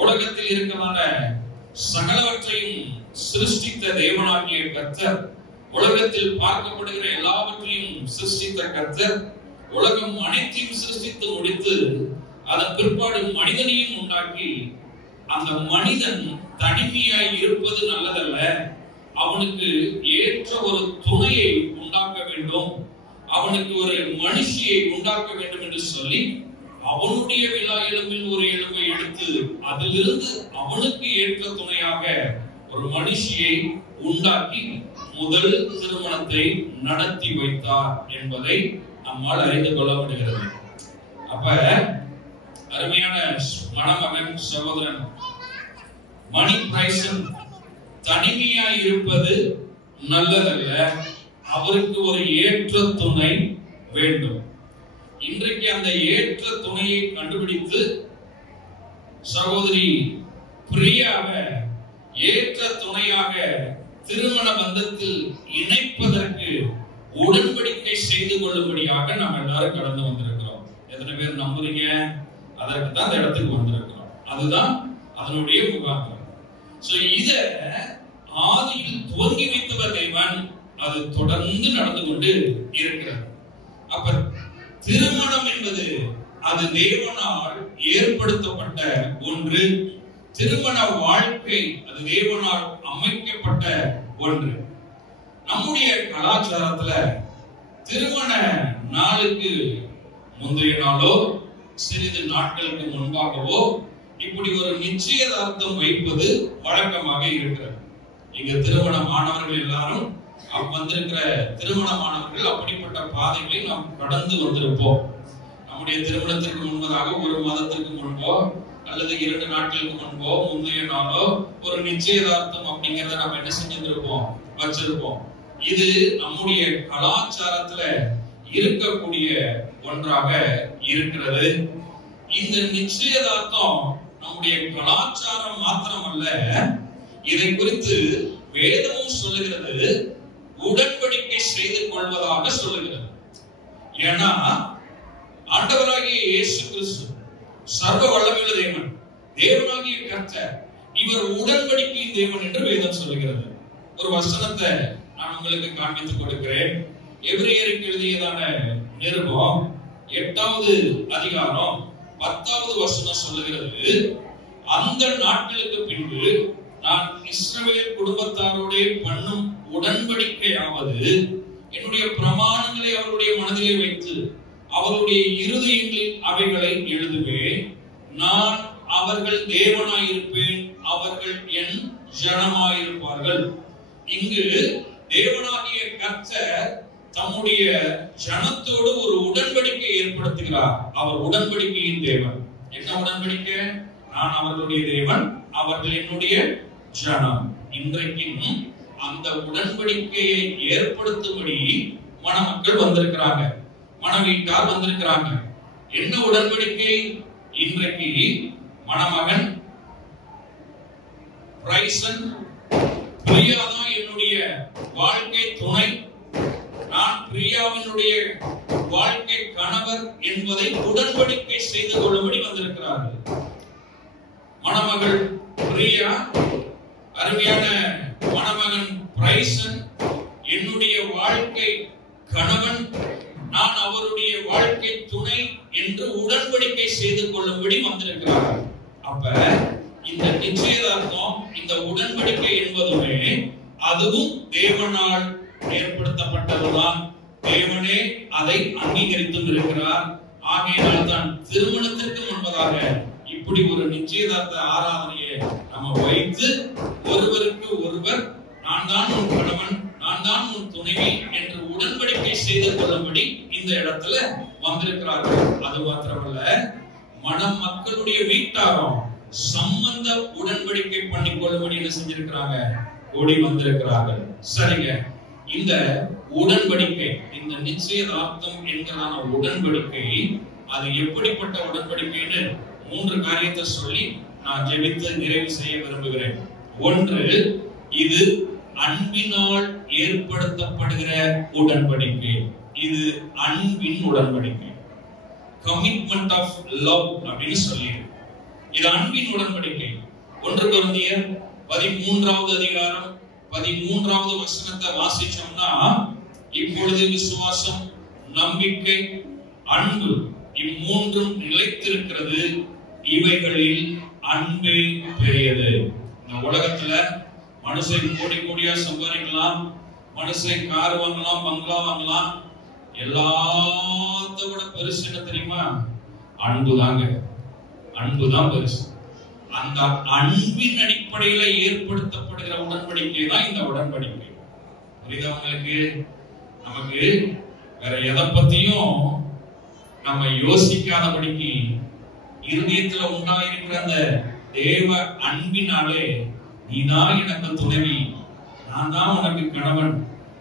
உலகத்தில் இருக்கிறதான சகலவற்றையும் சிருஷ்டித்த தேவனாகிய கர்த்தர், உலகத்தில் பார்க்கப்படுகிற எல்லாவற்றையும் சிருஷ்டித்த கர்த்தர், உலகம் அனைத்தையும் சிருஷ்டித்து முடித்து அதன் பிற்பாடு மனிதனையும் உண்டாக்கி, அந்த மனிதன் தனிமையாய் இருப்பது நல்லதல்ல, அவனுக்கு ஏற்ற ஒரு துணையை உண்டாக்க வேண்டும், அவனுக்கு ஒரு மனுஷியை உண்டாக்க வேண்டும் என்று சொல்லி அவனுடைய விலா எலும்பில் ஒரு எலும்பை எடுத்து அதிலிருந்து அவனுக்கு ஏற்ற துணையாக ஒரு மனுஷியை உண்டாக்கி முதல் திருமணத்தை நடத்தி வைத்தார் என்பதை நம்மால் அறிந்து கொள்ள முடிகிறது. அப்ப அருமையான மணமகன் சகோதரன் மணி பிரைசன் தனிமையாய் இருப்பது நல்லதல்ல, அவருக்கு ஒரு ஏற்ற துணை வேண்டும். இன்றைக்கு அந்த ஏற்ற துணையை கண்டுபிடித்து சகோதரி பிரியாவை ஏற்ற துணையாக திருமண பந்தத்தில் இணைப்பதற்கு உடன்படிக்கை செய்து கொள்ளும்படியாக நாம் எல்லாரும் கடந்து வந்திருக்கிறோம். எத்தனை பேர் நம்புறீங்க? அதற்கு தான் அந்த இடத்துக்கு வந்திருக்கிறோம். அதுதான் அதனுடைய முகாந்திரம். இத ஆதியில் துவங்கி வைத்தவர் தேவன், அது தொடர்ந்து நடந்து கொண்டு இருக்கிறது. அப்ப திருமணம் என்பது அது தேவனால் ஏற்படுத்தப்பட்ட ஒன்று. திருமண வாழ்க்கை அது தேவனால் அமைக்கப்பட்ட ஒன்று. நம்முடைய கலாச்சாரத்துல திருமண நாளுக்கு முந்தைய நாளோ சிறிது நாட்களுக்கு முன்பாகவோ இப்படி ஒரு நிச்சயதார்த்தம் வைப்பது வழக்கமாக இருக்கிறது. இங்க திருமணமானவர்கள் எல்லாரும் வந்திருக்கிற திருமணமானவர்கள் அப்படிப்பட்ட பாதைகளை நாம் கடந்து வந்திருப்போம். நம்முடைய திருமணத்திற்கு முன்பதாக ஒரு மாதத்திற்கு முன்போ அல்லது 2 நாட்களுக்கு முன்போ முந்தைய நாளோ ஒரு நிச்சயதார்த்தம் அப்படிங்கறத நம்ம என்ன செஞ்சிருப்போம், வச்சிருப்போம். இது நம்முடைய கலாச்சாரத்துல இருக்கக்கூடிய ஒன்றாக இருக்கிறது. இந்த நிச்சயதார்த்தம் நம்முடைய கலாச்சாரம் மாத்திரமல்ல, இதை குறித்து வேதமும் சொல்லுகிறது, உடன்படிக்கை செய்து கொள்வதாக சொல்லுகிறது. ஏன்னா ஆண்டவராகிய இயேசு கிறிஸ்து சர்வ வல்லமையுள்ள தேவன், தேவனாகிய கர்த்தர், இவர் உடன்படிக்கையின் தேவன் என்று வேதம் சொல்லுகிறது. ஒரு வசனத்தை நான் உங்களுக்கு காண்பித்துக் கொடுக்கிறேன். எபிரேயருக்கு எழுதியதான நிருபம் 8வது அதிகாரம் 10வது வசனம் சொல்லுகிறது, அந்த நாட்களுக்கு பின்பு நான் இஸ்ரவேல் குடும்பத்தாரோடே பண்ணும் உடன்படிக்கையாவது என்னுடைய பிரமாணங்களை அவருடைய மனதிலே வைத்து அவருடைய இருதயங்களில் அவைகளை எழுதுவேன். நான் அவர்கள் தேவனாயிருப்பேன், அவர்கள் என் ஜனமாயிருப்பார்கள். இங்கு தேவனாகிய கர்த்தர் தம்முடைய ஜனத்தோடு ஒரு உடன்படிக்கை ஏற்படுத்துகிறார். அவர் உடன்படிக்கையின் தேவன். என்ன உடன்படிக்கை? நான் அவர்களுடைய தேவன், அவர்கள் என்னுடைய ஜனம். இன்றைக்கும் அந்த உடன்படிக்கையை ஏற்படுத்தும்படி மணமக்கள் வந்திருக்கிறாங்க, மணவீட்டார் வந்திருக்கிறாங்க. என்ன உடன்படிக்கை? இன்றைக்கு மணமகன் பிரைசன், பிரியாதான் என்னுடைய வாழ்க்கை துணை, நான் பிரியாவினுடைய வாழ்க்கை கணவர் என்பதை உடன்படிக்கை செய்து கொள்ளும்படி வந்திருக்கிறார்கள். மணமகள் பிரியா, அருமையான மணமகன் பிரைசன் என்னுடைய வாழ்க்கை கணவன், நான் அவருடைய வாழ்க்கை துணை என்று உடன்படிக்கை செய்து கொள்ளும்படி வந்திருக்கிறார்கள். அப்ப இந்த நிச்சயதார்த்தம், இந்த உடன்படிக்கை என்பதுமே அதுவும் தேவனால் ஏற்படுத்தப்பட்டதுதான். தேவனே அதை அங்கீகரித்து இருக்கிறார். ஆகையினால் தான் திருமணத்திற்கு முன்பதாக இப்படி ஒரு நிச்சயதார்த்த ஆராதனையை நம்ம வைத்து ஒருவருக்கு ஒருவர் நான் தான் உன் கணவன், நான் தான் உன் துணைவி என்று உடன்படிக்கை செய்து கொள்ளும்படி இந்த இடத்துல வந்திருக்கிறார்கள். அது மாத்திரமல்ல, மணமக்களுடைய வீட்டாரும் சம்பந்த உடன்படிக்கை பண்ணி கொள்ளும்படி என்ன செஞ்சிருக்கிறாங்க, ஓடி வந்திருக்கிறார்கள். சரிங்க, இந்த உடன்படிக்கை, இந்த நிச்சயதார்த்தம் என்கிறதான உடன்படிக்கை, அது எப்படிப்பட்ட உடன்படிக்கைன்னு 3 காரியத்தை சொல்லி நான் ஜெபித்து நிறைவு செய்ய விரும்புகிறேன். ஒன்று, இது அன்பினால் ஏற்படுத்தப்படுகிற உடன்படிக்கை. இது அன்பின் உடன்படிக்கை. கமிட்மெண்ட் ஆஃப் லவ் அப்படின்னு சொல்லி இது அன்பின் உடன்படிக்கை. 1 கொரிந்தியர் 13வது அதிகாரம் 13வது வசனத்தை வாசிச்சோம்னா, இப்பொழுது விசுவாசம், நம்பிக்கை, அன்பு இம்மூன்றும் நிலைத்திருக்கிறது, இவைகளில் அன்பே பெரியது. இந்த உலகத்துல மனுஷன் கோடி கோடியா சம்பாதிக்கலாம், மனுஷன் கார் வாங்கலாம், பங்களா வாங்கலாம். எல்லாத்த விட பெருசு என்ன தெரியுமா? அன்புதாங்க. அன்புதான் பெருசு. அந்த அன்பின் அடிப்படையில ஏற்படுத்தப்படுகிற உடன்படிக்கை தான் இந்த உடன்படிக்கை. புரியுதா உங்களுக்கு? நமக்கு வேற எதை பத்தியும் நம்ம யோசிக்காதபடிக்கு இருதயத்துல உண்டாயிருக்கிற அந்த தேவ அன்பினாலே, நீதான் எனக்கு துணைவி, நான் தான் உனக்கு கணவன்,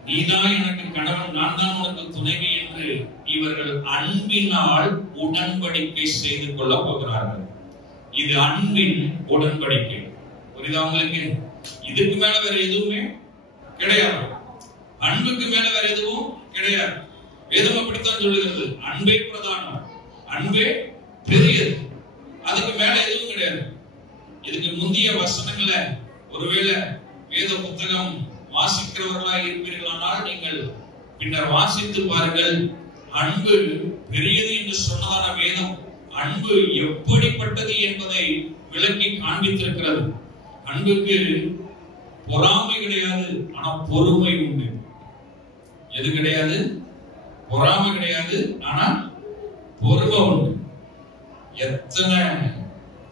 நீதான் எனக்கு கணவன், நான் தான் உனக்கு துணைவி என்று இவர்கள் அன்பினால் உடன்படிக்கை செய்து கொள்ள போகிறார்கள். இது அன்பின் உடன்படிக்கை. புரியுதா உங்களுக்கு? இதுக்கு மேல வேற எதுவுமே கிடையாது. அன்புக்கு மேல வேற எதுவும் கிடையாது. வேதம் அப்படித்தான் சொல்லுகிறது. அன்பே பிரதானம், அன்பே பெரியது, அதுக்கு மேல எதுவும் கிடையாது. இதுக்கு முந்தைய வசனங்களை ஒருவேளை வேத புத்தகம் வாசிக்கிறவர்களாக இருப்பீர்களானால் நீங்கள் பின்னர் வாசித்து பாருங்கள். அன்பு பெரியது என்று சொன்னதான வேதம் அன்பு எப்படிப்பட்டது என்பதை விளக்கி காண்பித்திருக்கிறது. அன்புக்கு பொறாமை கிடையாது, ஆனா பொறுமை உண்டு. எது கிடையாது? பொறாமை கிடையாது, ஆனா பொறுமை உண்டு. எத்தனை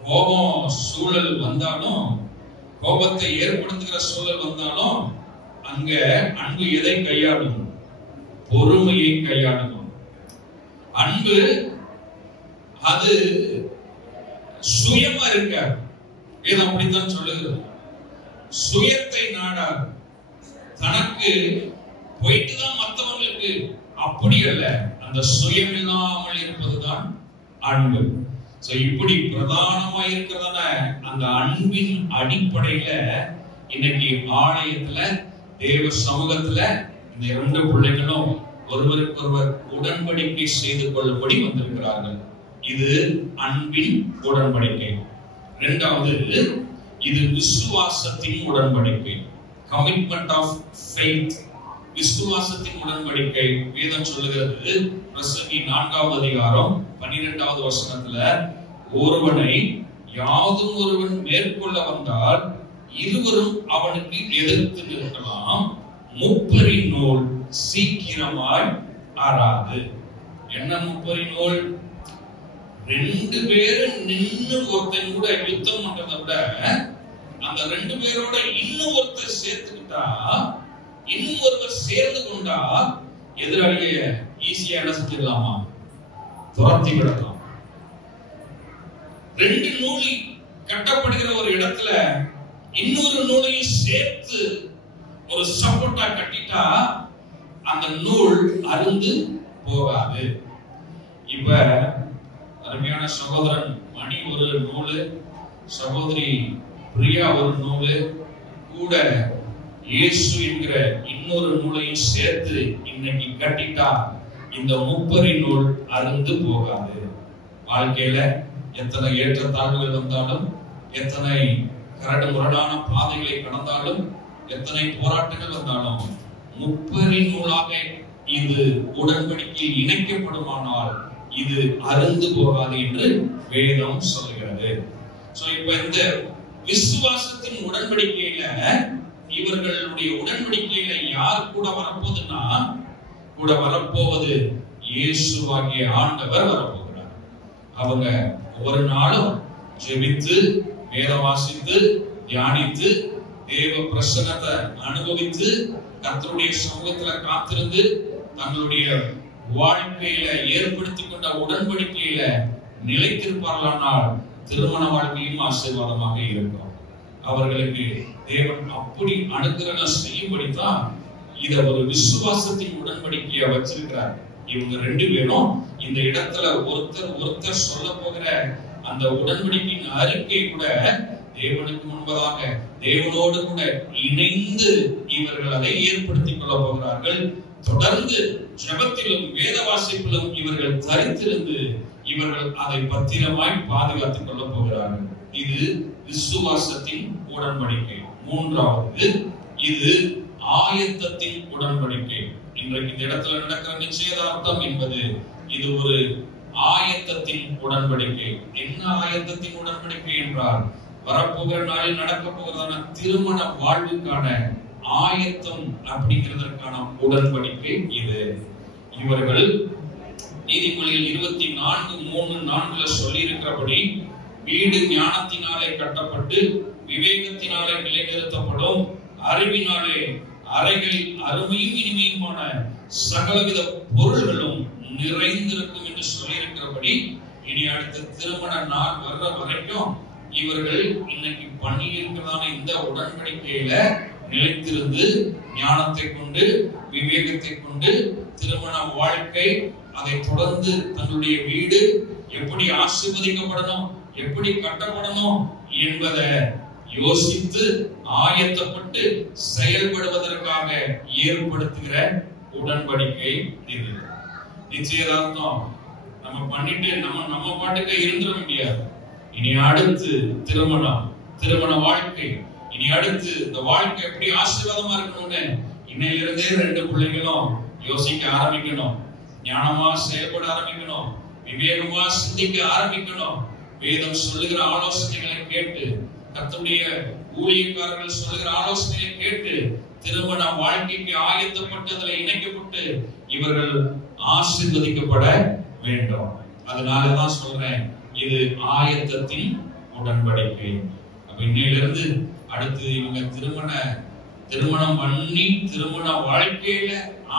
கோபம் சூழல் வந்தாலும், கோபத்தை ஏற்படுத்துகிற சூழல் வந்தாலும், அங்க அன்பு எதை கையாளும்? பொறுமையை கையாளும். அன்பு அது சுயமா இருக்காது. வேதம் அப்படித்தான் சொல்லுகிறது. சுயத்தை நாடாது. தனக்கு போயிட்டுதான் மற்றவங்களுக்கு, அப்படி அல்ல. அந்த சுயம் இல்லாமல் இருப்பதுதான் அன்பு. இப்படி பிரதானமா இருக்கிறதான அந்த அன்பின் அடிப்படையில இன்னைக்கு ஆலயத்துல, தேவ சமூகத்துல இந்த 2 பிள்ளைகளும் ஒருவருக்கொருவர் உடன்படிக்கை செய்து கொள்ளும்படி வந்திருக்கிறார்கள். இது அன்பின் உடன்படிக்கை. இரண்டாவது, இது விசுவாசத்தின் உடன்படிக்கை. Commitment of faith. விசுவாசத்தின் உடன்படிக்கை. வேதம் சொல்லுகிறது, பிரசங்கி 4வது அதிகாரம் 12வது வசனத்துல, ஒருவனை யாதும் ஒருவன் மேற்கொள்ள வந்தால் இருவரும் அவனுக்கு எதிர்த்து நிற்கலாம், முப்பரி நூல் சீக்கிரமாய் ஆறாது. என்ன முப்பரி நூல்? 2 பேரும் நின்று ஒருத்தன் கூட யுத்தம் பண்றதை விட அந்த 2 பேரோட இன்னும் ஒருத்தர் சேர்த்துக்கிட்டா, இன்னும் ஒருவர் சேர்ந்து கொண்டா எதிராளிய ஈஸியா என்ன செஞ்சிடலாமா? துரத்தி விடலாம். 2 நூல் கட்டப்படுகிற ஒரு இடத்துல இன்னொரு நூலையும் சேர்த்து ஒரு சப்போர்ட்டா கட்டிட்டா அந்த நூல் அருந்து போகாது. இப்ப அருமையான சகோதரன் மணி ஒரு நூலு, சகோதரி பிரியா ஒரு நூலு, கூட இயேசு என்கிற இன்னொரு நூலையும் சேர்த்து இன்னைக்கு கட்டிட்டா இந்த முப்பரி நூல் அருந்து போகாது. வாழ்க்கையில எத்தனை ஏற்றத்தாழ்வுகள் வந்தாலும், எத்தனை கரடு முரடான பாதைகளை கடந்தாலும், எத்தனை போராட்டங்கள் வந்தாலும், முப்பரி நூலாக இது உடன்படிக்கையில் இணைக்கப்படுமானால் இது அருந்து போகாது என்று வேதம் சொல்கிறது. இப்ப இந்த விசுவாசத்தின் உடன்படிக்கையில, இவர்களுடைய உடன்படிக்கையில யார் கூட வரப்போகுதுன்னா, கூட வரப்போவது இயேசுவாகிய ஆண்டவர் வரப்போகிறார். அவங்க ஒவ்வொரு நாளும் ஜெபித்து, வேத வாசித்து, தியானித்து, தேவ பிரசன்னத்தை அனுபவித்து, கர்த்தருடைய சமூகத்துல காத்திருந்து, தங்களுடைய வாழ்க்கையில ஏற்படுத்திக் கொண்ட உடன்படிக்கையில நிலைத்திருப்பார்களானால் திருமண வாழ்க்கையும் ஆசீர்வாதமாக இருக்கும். அவர்களுக்கு தேவன் அப்படி அனுகிரகம் செய்யும்படித்தான் இத ஒரு விசுவாசத்தின் உடன்படிக்கையை வச்சிருக்கிறார். இவங்க 2 பேரும் இந்த இடத்துல ஒருத்தர் சொல்ல போகிற அந்த உடன்படிக்கையின் அறிக்கை கூட தேவனுக்கு முன்பதாக தேவனோடு கூட இணைந்து இவர்கள் அதை ஏற்படுத்திக் கொள்ள போகிறார்கள். தொடர்ந்து ஜெபத்திலும் வேத வாசிப்பிலும் இவர்கள் தரித்திருந்து இவர்கள் அதை பத்திரமாய் பாதுகாத்துக் கொள்ள போகிறார்கள். இது விசுவாசத்தின் உடன்படிக்கை. மூன்றாவது, இது ஆயத்தத்தின் உடன்படிக்கை. இன்றைக்கு இந்த இடத்துல நடக்கிற நிச்சயதார்த்தம் என்பது இது ஒரு ஆயத்தத்தின் உடன்படிக்கை. என்ன ஆயத்தத்தின் உடன்படிக்கை என்றால், வரப்போகிற நாளில் நடக்க போகிறதான திருமண வாழ்வுக்கான ஆயத்தம் அப்படிங்கிறதற்கான உடன்படிக்கை இது. இவர்கள் நீதிமொழியில் 24:3-4 சொல்லி இருக்கிறபடி, வீடு ஞானத்தினாலே கட்டப்பட்டு விவேகத்தினாலே நிலைநிறுத்தப்படும், அறிவினாலே அறைகளில் அருமையும் இனிமையுமான சகலவித பொருள்களும் நிறைந்திருக்கும் என்று சொல்லி இருக்கிறபடி, இனி அடுத்த திருமண நாள் வர்ற வரைக்கும் இவர்கள் இன்னைக்கு பண்ணி இருக்கிறதான இந்த உடன்படிக்கையில நிலைத்திருந்து, ஞானத்தை கொண்டு, விவேகத்தை கொண்டு திருமண வாழ்க்கை, அதை தொடர்ந்து தன்னுடைய வீடு எப்படி ஆசீர்வதிக்கப்படணும், எப்படி கட்டப்படணும் என்பதை யோசித்து ஆயத்தப்பட்டு செயல்படுவதற்காக ஏற்படுத்துகிற உடன்படிக்கை இது. நிச்சயதார்த்தம் நம்ம பண்ணிட்டு நம்ம பாட்டுக்கு இருந்துட முடியாது. இனி அடுத்து திருமண வாழ்க்கை, இனி அடுத்து இந்த வாழ்க்கை எப்படி ஆசீர்வாதமா இருக்கணும்னு இன்னையிலிருந்தே 2 பிள்ளைகளும் யோசிக்க ஆரம்பிக்கணும். ஞானமா செயல்பட ஆரம்பிக்கணும், விவேகமா சிந்திக்க ஆரம்பிக்கணும். வேதம் சொல்லுகிற ஆலோசனைகளை கேட்டு, கர்த்தருடைய ஊழியக்காரர்கள் சொல்லுகிற ஆலோசனைகளை கேட்டு திருமண வாழ்க்கைக்கு ஆயத்தப்பட்டு அதில் இணைக்கப்பட்டு இவர்கள் ஆசீர்வதிக்கப்பட வேண்டும். அதனாலதான் சொல்றேன், இது ஆயத்தத்தின் உடன்படிக்கை. அப்ப இன்னையிலிருந்து அடுத்து இவங்க திருமணம் பண்ணி திருமண வாழ்க்கையில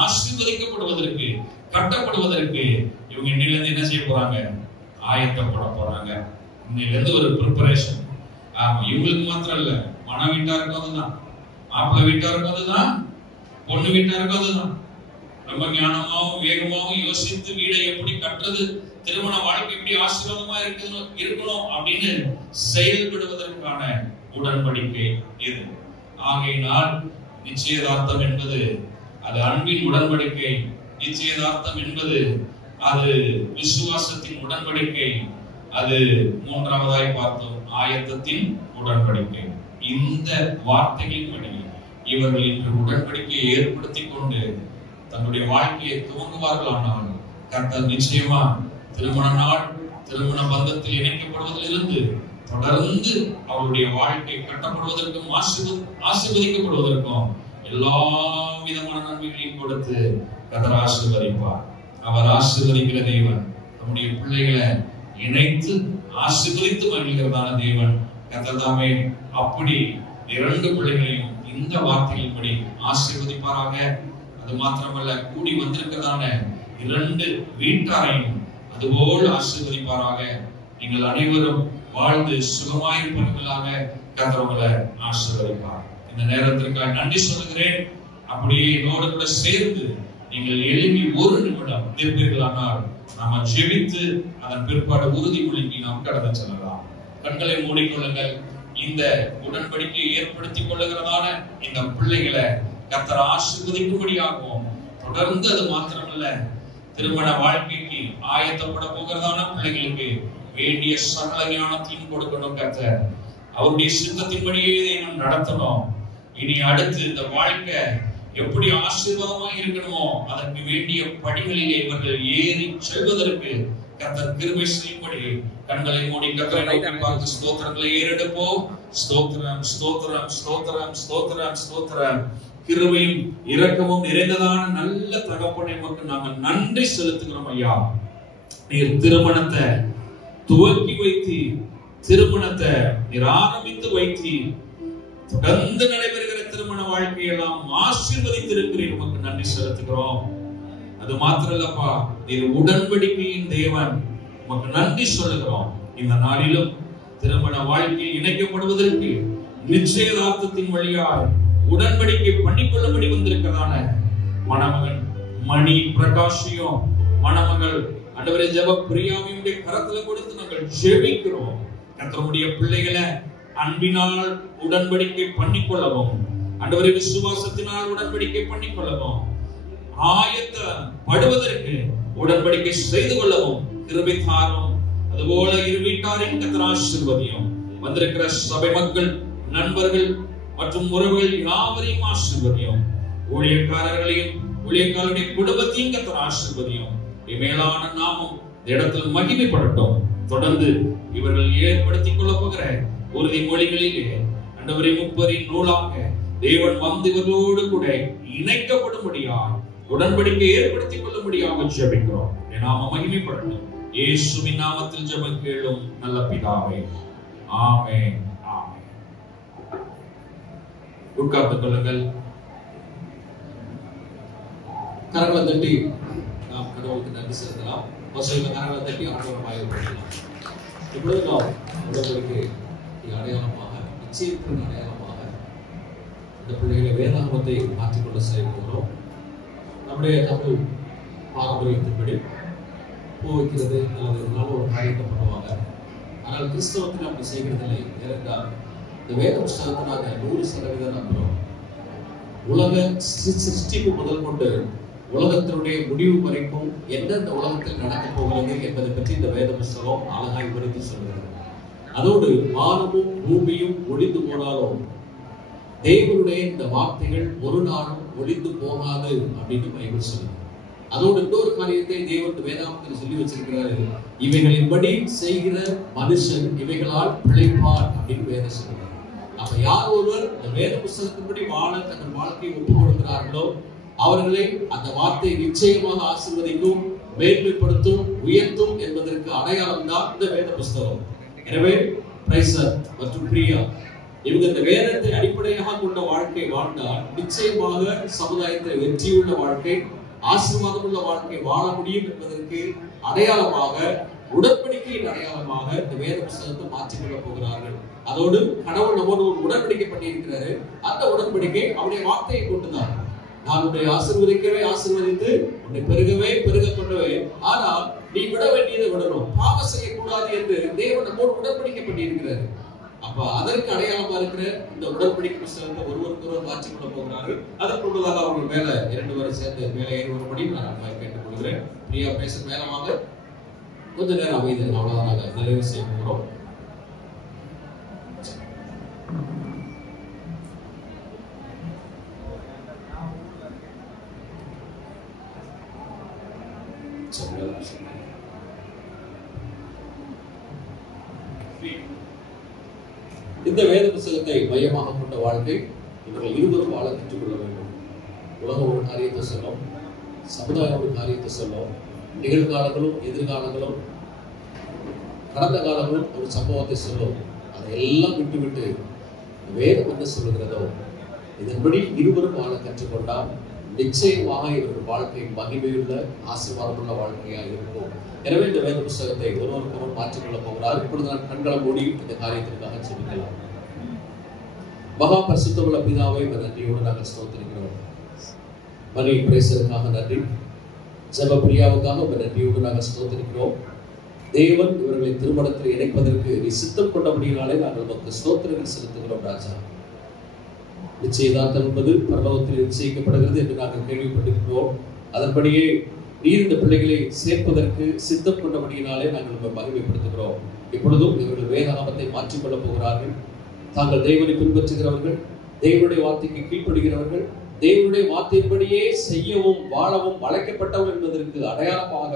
ஆசீர்வதிக்கப்படுவதற்கு, கட்டப்படுவதற்கு இவங்க இன்னையிலிருந்து என்ன செய்ய போறாங்க? ஆயத்தப்பட போறாங்க. இன்னையிலிருந்து ஒரு ப்ரிப்பரேஷன். ஆமா, இவங்களுக்கு மாத்திரம் இல்ல, மன வீட்டாருக்கும் அதுதான், மாப்பிள்ளை வீட்டாருக்கும் அதுதான், பொண்ணு வீட்டாருக்கும் அதுதான். ரொம்ப ஞானமாவும் வேகமாவும் யோசித்து வீடை எப்படி கட்டுறது, திருமண வாழ்க்கை எப்படி ஆசீர்வாதமா இருக்கணும் அப்படின்னு செயல்படுவதற்கான உடன்படிக்கை இது. ஆகையினால் நிச்சயதார்த்தம் என்பது அது அன்பின் உடன்படிக்கை. நிச்சயதார்த்தம் என்பது அது விசுவாசத்தின் உடன்படிக்கை. அது மூன்றாவதாய் பார்த்தோம், ஆயத்தத்தின் உடன்படிக்கை. இந்த வார்த்தைகளின்படி இவர்கள் இன்று உடன்படிக்கையை ஏற்படுத்திக் கொண்டு தன்னுடைய வாழ்க்கையை துவங்குவார்கள். ஆனால் கர்த்தர் நிச்சயமா திருமண நாள், திருமண பந்தத்தில் இணைக்கப்படுவதிலிருந்து தொடர்ந்து அவருடைய வாழ்க்கை கட்டப்படுவதற்கும் ஆசீர்வதிக்கப்படுவதற்கும் எல்லா விதமான நன்மைகளையும் கொடுத்து கர்த்தர் ஆசீர்வதிப்பார். அவர் ஆசீர்வதிக்கிற தேவன், நம்முடைய பிள்ளைகளை இணைத்து ஆசீர்வதித்து மகிழ்கிறதான தேவன் கர்த்தர் தாமே. அப்படி இரண்டு பிள்ளைகளையும் இந்த வார்த்தைகளின்படி ஆசீர்வதிப்பாராக. அது மாத்திரமல்ல, கூடி வந்திருக்கிறதான இரண்டு வீட்டாரையும் அதுபோல் ஆசீர்வதிப்பாராக. நீங்கள் அனைவரும் வாழ்ந்து சுகமாயிருப்பவர்களாக கர்த்தர் உங்களை ஆசீர்வதிப்பார். இந்த நேரத்திற்காக நன்றி சொல்லுகிறேன். அப்படியே என்னோடு கூட சேர்ந்து நீங்கள் எழுப்பி ஒரு நிமிடம் நிற்பீர்களானால் நாம ஜெபித்து அதன் பிற்பாடு உறுதிமொழிக்கு நாம் கடந்து செல்லலாம். கண்களை மூடிக்கொள்ளுங்கள். இந்த உடன்படிக்கையை ஏற்படுத்திக் கொள்ளுகிறதான இந்த பிள்ளைகளை கர்த்தர் ஆசீர்வதிக்கும்படியாகவும், தொடர்ந்து அது மாத்திரமல்ல, திருமண வாழ்க்கைக்கு ஆயத்தப்பட போகிறதான பிள்ளைகளுக்கு வேண்டிய சகல ஞானத்தையும் கொடுக்கணும். கர்த்தர் அவருடைய சித்தத்தின்படியே நாம் நடத்தணும். இனி அடுத்து இந்த வாழ்க்கை எப்படி ஆசீர்வாதமாக இருக்கணுமோ அதற்கு வேண்டிய படிகளிலே இவர்கள் ஏறி செல்வதற்கு கர்த்தர் கிருபை செய்யும்படி கண்களை மூடி கர்த்தரை நோக்கி பார்த்து ஸ்தோத்திரங்களை ஏறெடுப்போம். ஸ்தோத்திரம், ஸ்தோத்திரம், ஸ்தோத்திரம், ஸ்தோத்திரம், ஸ்தோத்திரம். கிருபையும் இரக்கமும் நிறைந்ததான நல்ல தகப்பனை மக்கள் நாங்கள் நன்றி செலுத்துகிறோம். ஐயா, நீர் திருமணத்தை துவக்கி வைத்தி, திருமணத்தை நீர் ஆரம்பித்து வைத்தி, தொடர்ந்து நடைபெறுகிற திருமண வாழ்க்கையெல்லாம் ஆசீர்வதித்திருக்கிறீர். உமக்கு நன்றி செலுத்துகிறோம். அது மாத்திரல்லப்பா, நீர் உடன்படிக்கையின் தேவன், உமக்கு நன்றி சொல்லுகிறோம். இந்த நாளிலும் திருமண வாழ்க்கையில் இணைக்கப்படுவதற்கு நிச்சயதார்த்தத்தின் வழியாய் உடன்படிக்கை பண்ணிக்கொள்ளபடி வந்திருக்கிறதான மணமகன் மணி பிரகாஷையும் மணமகள் ஆண்டவரே ஜெப பிரியாவையும் கரத்துல கொடுத்து நாங்கள் ஜெபிக்கிறோம். கர்த்தருடைய பிள்ளைகளை அன்பினால் உடன்படிக்கை பண்ணிக்கொள்ளவும், ஆண்டவரே விசுவாசத்தினால் உடன்படிக்கை பண்ணிக்கொள்ளவும், ஆயத்தப்படுவதற்கு உடன்படிக்கை செய்து கொள்ளவும் கிருபை தாரும். அதுபோல இரு வீட்டாரின் கர்த்தர் ஆசீர்வதியும். வந்திருக்கிற சபை மக்கள், நண்பர்கள் மற்றும் உறவுகள் யாவரையும் ஆசீர்வதியும். ஊழியக்காரர்களையும் ஊழியக்காரருடைய குடும்பத்தையும் கர்த்தர் ஆசீர்வதியும். மேலான நாமம் இந்த இடத்தில் மகிமைப்படட்டும். தொடர்ந்து இவர்கள் ஏற்படுத்திக் கொள்ள போகிற உறுதிமொழிகளிலே ஆண்டவரே முப்பரின் நூலாக தேவன் வந்து இவர்களோடு கூட இணைக்கப்படும்படியாக உடன்படிக்கை ஏற்படுத்திக் கொள்ளும்படியாக ஜெபிக்கிறோம். நாம மகிமைப்படட்டும். இயேசுவின் நாமத்தில் ஜெபம் கேளும் நல்ல பிதாவே, ஆமென், ஆமென். உட்கார்ந்து கொள்ளுங்கள். கரங்களை தட்டி நாம் கடவுளுக்கு நன்றி செலுத்தலாம். கரங்களை தட்டி ஆண்டவராக இப்பொழுது நாம் உடன்படிக்கை அடையாளமாக, நிச்சயத்தின் அடையாளமாக இந்த பிள்ளைகளை வேதாகமத்தை மாற்றிக்கொண்டு செயல்படுகிறோம். நம்முடைய தமிழ் பாரம்பரியத்தின்படி பூ வைக்கிறது அல்லது நல்ல ஒரு காரியத்தை பண்ணுவாங்க. ஆனால் கிறிஸ்தவத்தில் அப்படி செய்கிறதில்லை. ஏனென்றால் இந்த வேத புஸ்தகத்தை நாங்கள் 100% நம்புகிறோம். உலக சிருஷ்டிப்பு முதல் கொண்டு உலகத்தினுடைய முடிவு வரைக்கும் எந்தெந்த உலகத்தில் நடக்க போகிறது என்பதை பற்றி இந்த வேத புஸ்தகம் அழகாய் விவரித்து சொல்கிறது. அதோடு வானமும் பூமியும் ஒழிந்து போனாலும் தேவனுடைய இந்த வார்த்தைகள் ஒரு நாளும் ஒழிந்து போகாது அப்படின்னு பைபிள் சொல்லுது. அதோடு இன்னொரு காரியத்தை தேவன் வேதாகமத்தில் சொல்லி வச்சிருக்கிறாரு, இவைகளின்படி செய்கிற மனுஷன் இவைகளால் பிழைப்பார் அப்படின்னு வேதம் சொல்றாரு. அப்ப யார் ஒருவர் இந்த வேத புஸ்தகத்தின்படி வாழ தங்கள் வாழ்க்கையை ஒப்புக் கொடுக்கிறார்களோ அவர்களை அந்த வார்த்தை நிச்சயமாக ஆசீர்வதிக்கும், மேன்மைப்படுத்தும், உயர்த்தும் என்பதற்கு அடையாளம் தான் இந்த வேத புஸ்தகம். எனவே பிரைசர் மற்றும் பிரியா இவங்க இந்த வேதத்தை அடிப்படையாக கொண்ட வாழ்க்கை வாழ்ந்தால் நிச்சயமாக சமுதாயத்தில் வெற்றியுள்ள வாழ்க்கை, ஆசீர்வாதம் உள்ள வாழ்க்கை வாழ முடியும் என்பதற்கு அடையாளமாக, உடன்படிக்கையின் அடையாளமாக இந்த வேத புஸ்தகத்தை மாற்றிக்கொள்ள போகிறார்கள். அதோடு கடவுள் நம்மோடு ஒரு உடன்படிக்கை பண்ணியிருக்கிறாரு. அந்த உடன்படிக்கை அவருடைய வார்த்தையை கொண்டுதான். நான் உன்னை ஆசீர்வதிக்கவே ஆசீர்வதித்து உன்னை பெருகவே பெருக கொண்டவே, ஆனால் நீ விட வேண்டியதை விடணும், பாவம் செய்யக்கூடாது என்று தேவன் நம்மோடு உடன்படிக்கை பண்ணியிருக்கிறாரு. அப்ப அதற்கு அடையாளமா இருக்கிற இந்த உடன்படிக்கை புஸ்தகத்தை ஒருவருக்கொருவர் மாற்றிக்கொள்ள போகிறார்கள். அதற்கு முன்னதாக அவங்க மேல 2 பேரும் சேர்ந்து மேலே ஏறி வரும்படி நான் கேட்டுக் கொள்கிறேன். பிரியா பேச மேலமாக கொஞ்ச நேரம் அமைதி, அவ்வளவுதான் நாங்கள் நிறைவு செய்ய போகிறோம். இந்த வேத புத்தகத்தை மையமாக கொண்ட வாழ்க்கை இவர்கள் இருவரும் வாழ கற்றுக்கொள்ள வேண்டும். உலகம் ஒரு காரியத்தை சொல்லும், சமுதாயம் ஒரு காரியத்தை சொல்லும், நிகழ்காலங்களும் எதிர்காலங்களும் கடந்த காலங்களும் ஒரு சம்பவத்தை சொல்லும். அதையெல்லாம் விட்டுவிட்டு வேதம் என்ன சொல்லுகிறதோ இதன்படி இருவரும் வாழ கற்றுக்கொண்டால் நிச்சயமாக இவர்கள் வாழ்க்கை மகிமையுள்ள ஆசீர்வாதமுள்ள வாழ்க்கையாக இருக்கும். எனவே இந்த வேத புஸ்தகத்தை ஒருவருக்கொருவர் மாற்றிக்கொள்ள போகிறார். இப்பொழுது நான் கண்களை மூடி இந்த காரியத்திற்காக செபிக்கலாம். மகா பரிசுத்தமுள்ள பிதாவை நன்றியோடு நாங்கள் ஸ்தோத்திரிக்கிறோம். மகை பிரேசருக்காக நன்றி, ஜெப பிரியாவுக்காக நன்றியோடு நாங்கள் ஸ்தோத்திரிக்கிறோம். தேவன் இவர்களை திருமணத்தில் இணைப்பதற்கு நீ சித்தம் கொண்டபடியினாலே நாங்கள் உமக்கு ஸ்தோத்திரங்கள் செலுத்துகிறோம் ராஜா. நிச்சயதார்த்தம் என்பது பரலோகத்தில் நிச்சயிக்கப்படுகிறது என்று நாங்கள் கேள்விப்பட்டிருக்கிறோம். அதன்படியே நீர் இந்த பிள்ளைகளை சேர்ப்பதற்கு சித்தம் கொண்டபடியினாலே நாங்கள் மகிமைப்படுத்துகிறோம். இப்பொழுதும் இவர்கள் வேதாகமத்தை மாற்றிக்கொள்ளப் போகிறார்கள். தாங்கள் தேவனை பின்பற்றுகிறவர்கள், தேவனுடைய வார்த்தைக்கு கீழ்ப்படுகிறவர்கள், தேவனுடைய வார்த்தையின்படியே செய்யவும் வாழவும் அழைக்கப்பட்டவர் என்பதற்கு அடையாளமாக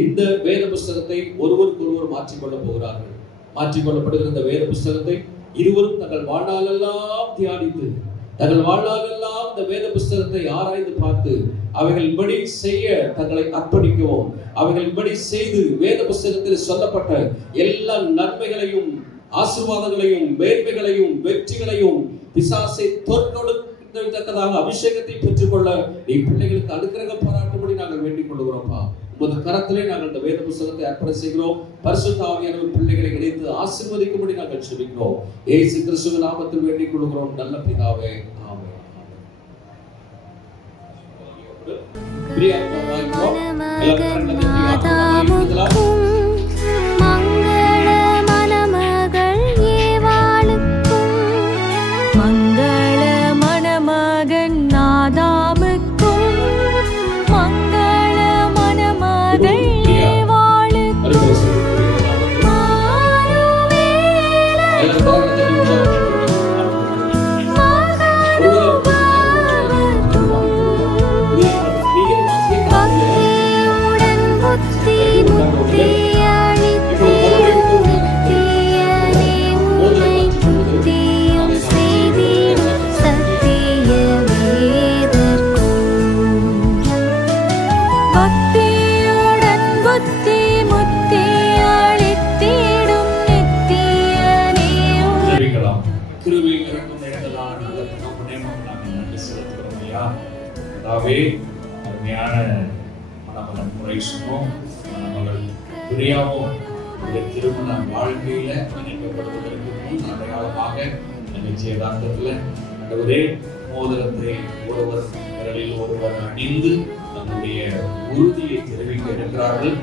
இந்த வேத புஸ்தகத்தை ஒருவருக்கொருவர் மாற்றிக்கொள்ளப் போகிறார்கள். மாற்றிக்கொள்ளப்படுகிற இந்த வேத புஸ்தகத்தை இருவரும் தங்கள் வாழ்நாளெல்லாம் தியானித்து, தங்கள் வாழ்நாளெல்லாம் இந்த வேத புஸ்தகத்தை ஆராய்ந்து பார்த்து அவைகளின்படி செய்ய தங்களை அர்ப்பணிக்கவும், அவைகளின்படி செய்து வேத புஸ்தகத்தில் சொல்லப்பட்ட எல்லா நன்மைகளையும் ஆசீர்வாதங்களையும் மேன்மைகளையும் வெற்றிகளையும் பிசாசை தோற்கொடுக்கத்தக்கதாக அபிஷேகத்தை பெற்றுக்கொள்ள நீ பிள்ளைகளுக்கு அனுக்கிரகம் பாராட்டும்படி நாங்கள் வேண்டிக் கொள்கிறோம்ப்பா. உமது கரத்திலே நாங்கள் இந்த வேத புஸ்தகத்தை அர்ப்பணம் செய்கிறோம். பரிசுத்த ஆவியானவர் பிள்ளைகளை இணைத்து ஆசீர்வதிக்கும்படி நாங்கள் ஜெபிக்கிறோம். இயேசு கிறிஸ்துவின் நாமத்தில் வேண்டிக் கொள்கிறோம் நல்ல பிதாவே, ஆமென். அருமையான மணமகன் முறைசுமோ மணமகள் பிரியாவும் திருமண வாழ்க்கையில இணைக்கப்படுவதற்கு முன் அடையாளமாக நிச்சயதார்த்தத்துல ஆண்டவரே மோதிரத்தை ஒருவர் விரலில் ஒருவர் அணிந்து தன்னுடைய உறுதியை தெரிவிக்க இருக்கிறார்கள்.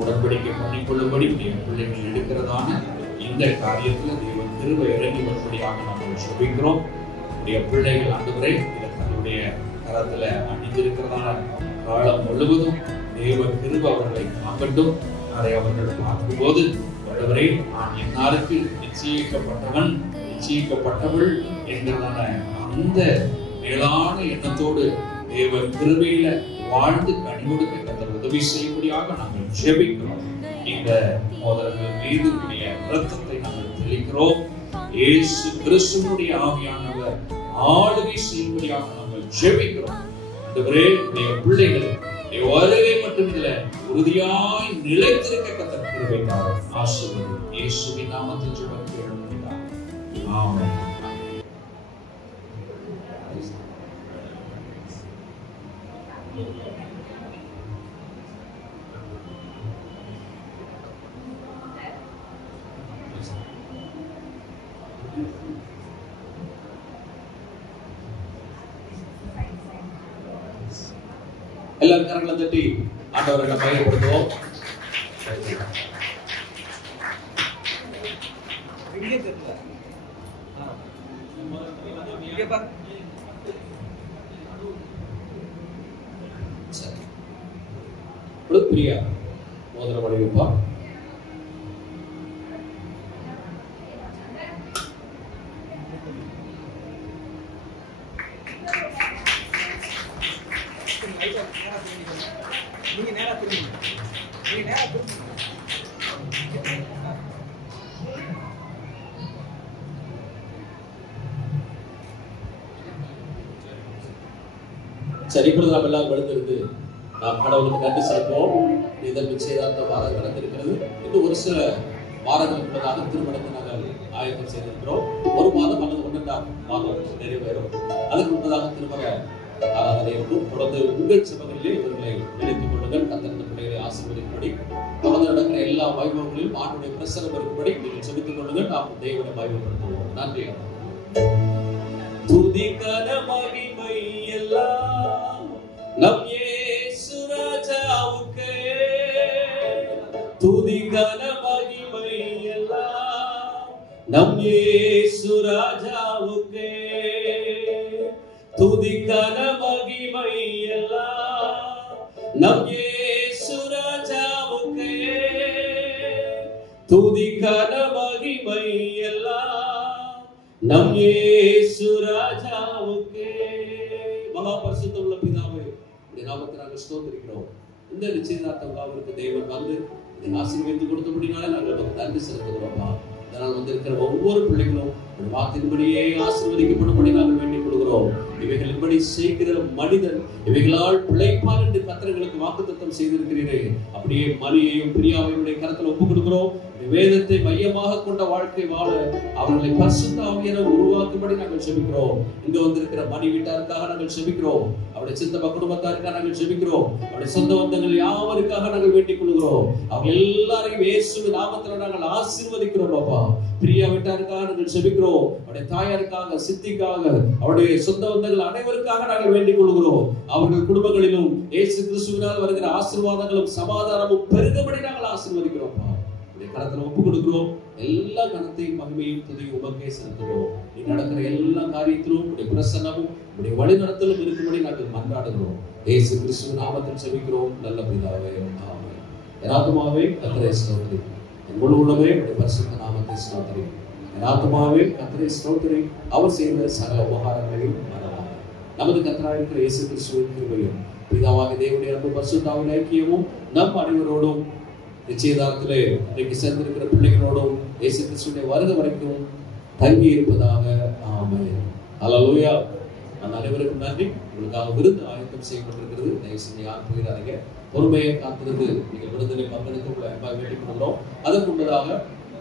உடன்படிக்கை பண்ணிக்கொள்ளும்படி பிள்ளைகள் எடுக்கிறதான இந்த காரியத்துல தேவன் கிருபை இறங்கி வரும்படியாக நாங்கள் ஜெபிக்கிறோம். பிள்ளைகள் ஆண்டவரே தன்னுடைய கரத்துல அணிந்திருக்கிறதான காலம் முழுவதும் தேவ கிருபை அவர்களை காக்கட்டும். அதை அவர்கள் பார்க்கும்போது ஆண்டவரே நான் என்னாருக்கு நிச்சயிக்கப்பட்டவன் நிச்சயிக்கப்பட்டவள் என்கிறதான அந்த மேலான எண்ணத்தோடு தேவ கிருபையில வாழ்ந்து கனிவுடுக்க கர்த்தர் உதவி செய்யும்படியாக நாங்கள் ஜெபிக்கிறோம். இந்த மோதிரங்கள் மீது உடைய இரத்தத்தை நாங்கள் தெளிக்கிறோம். இயேசு கிறிஸ்துவினுடைய ஆவியானவர் ஆளுகை செய்யும்படியாக நாங்கள் ஜெபிக்கிறோம். ஆண்டவரே, உடைய பிள்ளைகள் வருகை மட்டும் இல்ல, உறுதியாய் நிலைத்திருக்க கர்த்தர் கிருபை தாரும். ஆசீர்வதியும். இயேசுவின் நாமத்தில் ஜெபிக்கிறோம். ஆமென். எல்லாரும் கரங்களை தட்டி ஆண்டவரை பயன்படுத்துவோம். பிரியா மோதிரம் அணிவிப்பா. சரி, இப்பொழுது நாம் எல்லாம் எழுந்திருந்து நாம் கடவுளுக்கு நன்றி செலுத்துவோம். இதன் நிச்சயதார்த்த வாரம் நடந்திருக்கிறது. இன்னும் ஒரு சில வாரங்களுக்கு முன்னதாக திருமணத்தை நாங்கள் ஆயத்தம் செய்திருக்கிறோம். ஒரு மாதம் அல்லது 1.5 மாதம் நிறைவேறும். அதற்கு முன்னதாக திருமண ஆராதனை இருக்கும். தொடர்ந்து உங்கள் சபைகளிலே இவர்களை நினைத்துக் கொள்ளுங்கள். கர்த்தர் பிள்ளைகளை ஆசீர்வதிக்கும்படி தொடர்ந்து நடக்கிற எல்லா வைபவங்களிலும் ஆண்டுடைய பிரசனம் இருக்கும்படி நீங்கள் செலுத்திக் கொள்ளுங்கள். நாம் தெய்வத்தை மகிமைப்படுத்துவோம். நன்றி. துதிகன மகிமை எல்லாம் நம் இயேசு ராஜாவுக்கே. துதிகன மகிமை எல்லாம் நம் இயேசு ராஜாவுக்கே. துதிகன மகிமை எல்லாம் நம் இயேசு ராஜாவுக்கே. துதிகன மகிமை எல்லாம் நம் இயேசு ராஜாவுக்கே. மகா பரிசுத்தமுள்ள பிதாவே, இந்த நாமத்தை நாங்கள் ஸ்தோத்திரிக்கிறோம். இந்த நிச்சயதார்த்த விழாவிற்கு தேவன் வந்து இதை ஆசீர்வதித்து கொடுத்தபடினால நாங்கள் நன்றி செலுத்துகிறோம். இதனால் வந்திருக்கிற ஒவ்வொரு பிள்ளைகளும் வார்த்தையின்படியே ஆசீர்வதிக்கப்படும்படி நாங்கள் வேண்டிக் கொள்கிறோம். இவைகளின்படி செய்கிற மனிதன் இவைகளால் பிழைப்பார் என்று கர்த்தர்களுக்கு வாக்குத்தத்தம் செய்திருக்கிறீரே, அப்படியே மரியையும் பிரியாவையுடைய கரத்தில் ஒப்புக் கொடுக்கிறோம். வேதத்தை மையமாக கொண்ட வாழ்க்கை வாழ அவர்களை பரிசுத்த ஆவியானவர் உருவாக்கும்படி நாங்கள் ஜெபிக்கிறோம். இங்க வந்திருக்கிற மணி வீட்டாருக்காக நாங்கள் ஜெபிக்கிறோம். அவருடைய சித்தப்ப குடும்பத்தாருக்காக நாங்கள் ஜெபிக்கிறோம். அவருடைய சொந்த பந்தங்கள் யாவருக்காக நாங்கள் வேண்டிக் கொள்கிறோம். அவங்க எல்லாரையும் இயேசுவின் நாமத்தில் நாங்கள் ஆசீர்வதிக்கிறோம். பாப்பா, பிரியா வீட்டாருக்காக நாங்கள் ஜெபிக்கிறோம். அவருடைய தாயாருக்காக, சித்திக்காக, அவருடைய சொந்த பந்தங்கள் அனைவருக்காக நாங்கள் வேண்டிக் கொள்கிறோம். அவர்கள் குடும்பங்களிலும் இயேசு கிறிஸ்துவினால் வருகிற ஆசீர்வாதங்களும் சமாதானமும் பெருகும்படி நாங்கள் ஆசீர்வதிக்கிறோம். கரத்துல ஒப்பு கொடுக்கிறோம். எல்லா கனத்தையும் மகிமையும் துதியும் உமக்கே செலுத்துகிறோம். நீ நடக்கிற எல்லா காரியத்திலும் உடைய பிரசன்னமும் உடைய வழி நடத்தலும் இருக்கும்படி நாங்கள் மன்றாடுகிறோம். இயேசு கிறிஸ்துவின் நாமத்தில் ஜெபிக்கிறோம் நல்ல பிதாவே, ஆமென். என் ஆத்துமாவே கர்த்தரை ஸ்தோத்திரி, என் முழு உள்ளமே உடைய பரிசுத்த நாமத்தை ஸ்தோத்திரி. என் ஆத்துமாவே கர்த்தரை ஸ்தோத்திரி, அவர் செய்த சகல உபகாரங்களையும் மறவாதே. நமது கர்த்தராக இருக்கிற இயேசு கிறிஸ்துவின் கிருபையும் பிதாவாகிய தேவனுடைய அன்பு பரிசுத்த ஐக்கியமும் நம் அனைவரோடும் நிச்சயதார்த்தத்திலே இன்றைக்கு சேர்ந்திருக்கிற பிள்ளைகளோடும் இயேசு கிறிஸ்துவின் வருகை வரைக்கும் தங்கி இருப்பதாக. ஆமென். அல்லேலூயா. நான் அனைவருக்கும் நன்றி. உங்களுக்காக விருந்து ஆயத்தம் செய்யப்பட்டிருக்கிறது. தயவு செஞ்சு யார் போயிடாதீங்க. பொறுமையை காத்திருந்து நீங்கள் விருந்தினை பங்கெடுத்து உங்களை அன்பாக வேண்டிக் கொள்கிறோம். அதற்கு முன்னதாக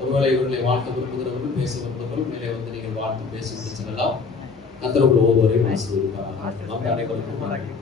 ஒருவேளை இவர்களை வாழ்த்த விரும்புகிறவர்கள், பேச விரும்புகிறவர்கள் மேலே வந்து நீங்கள் வாழ்த்து பேசி செல்லலாம். கர்த்தர் உங்கள் ஒவ்வொருவரையும் ஆசீர்வதிப்பாராக. நம்ம அனைவருக்கும் நன்றி.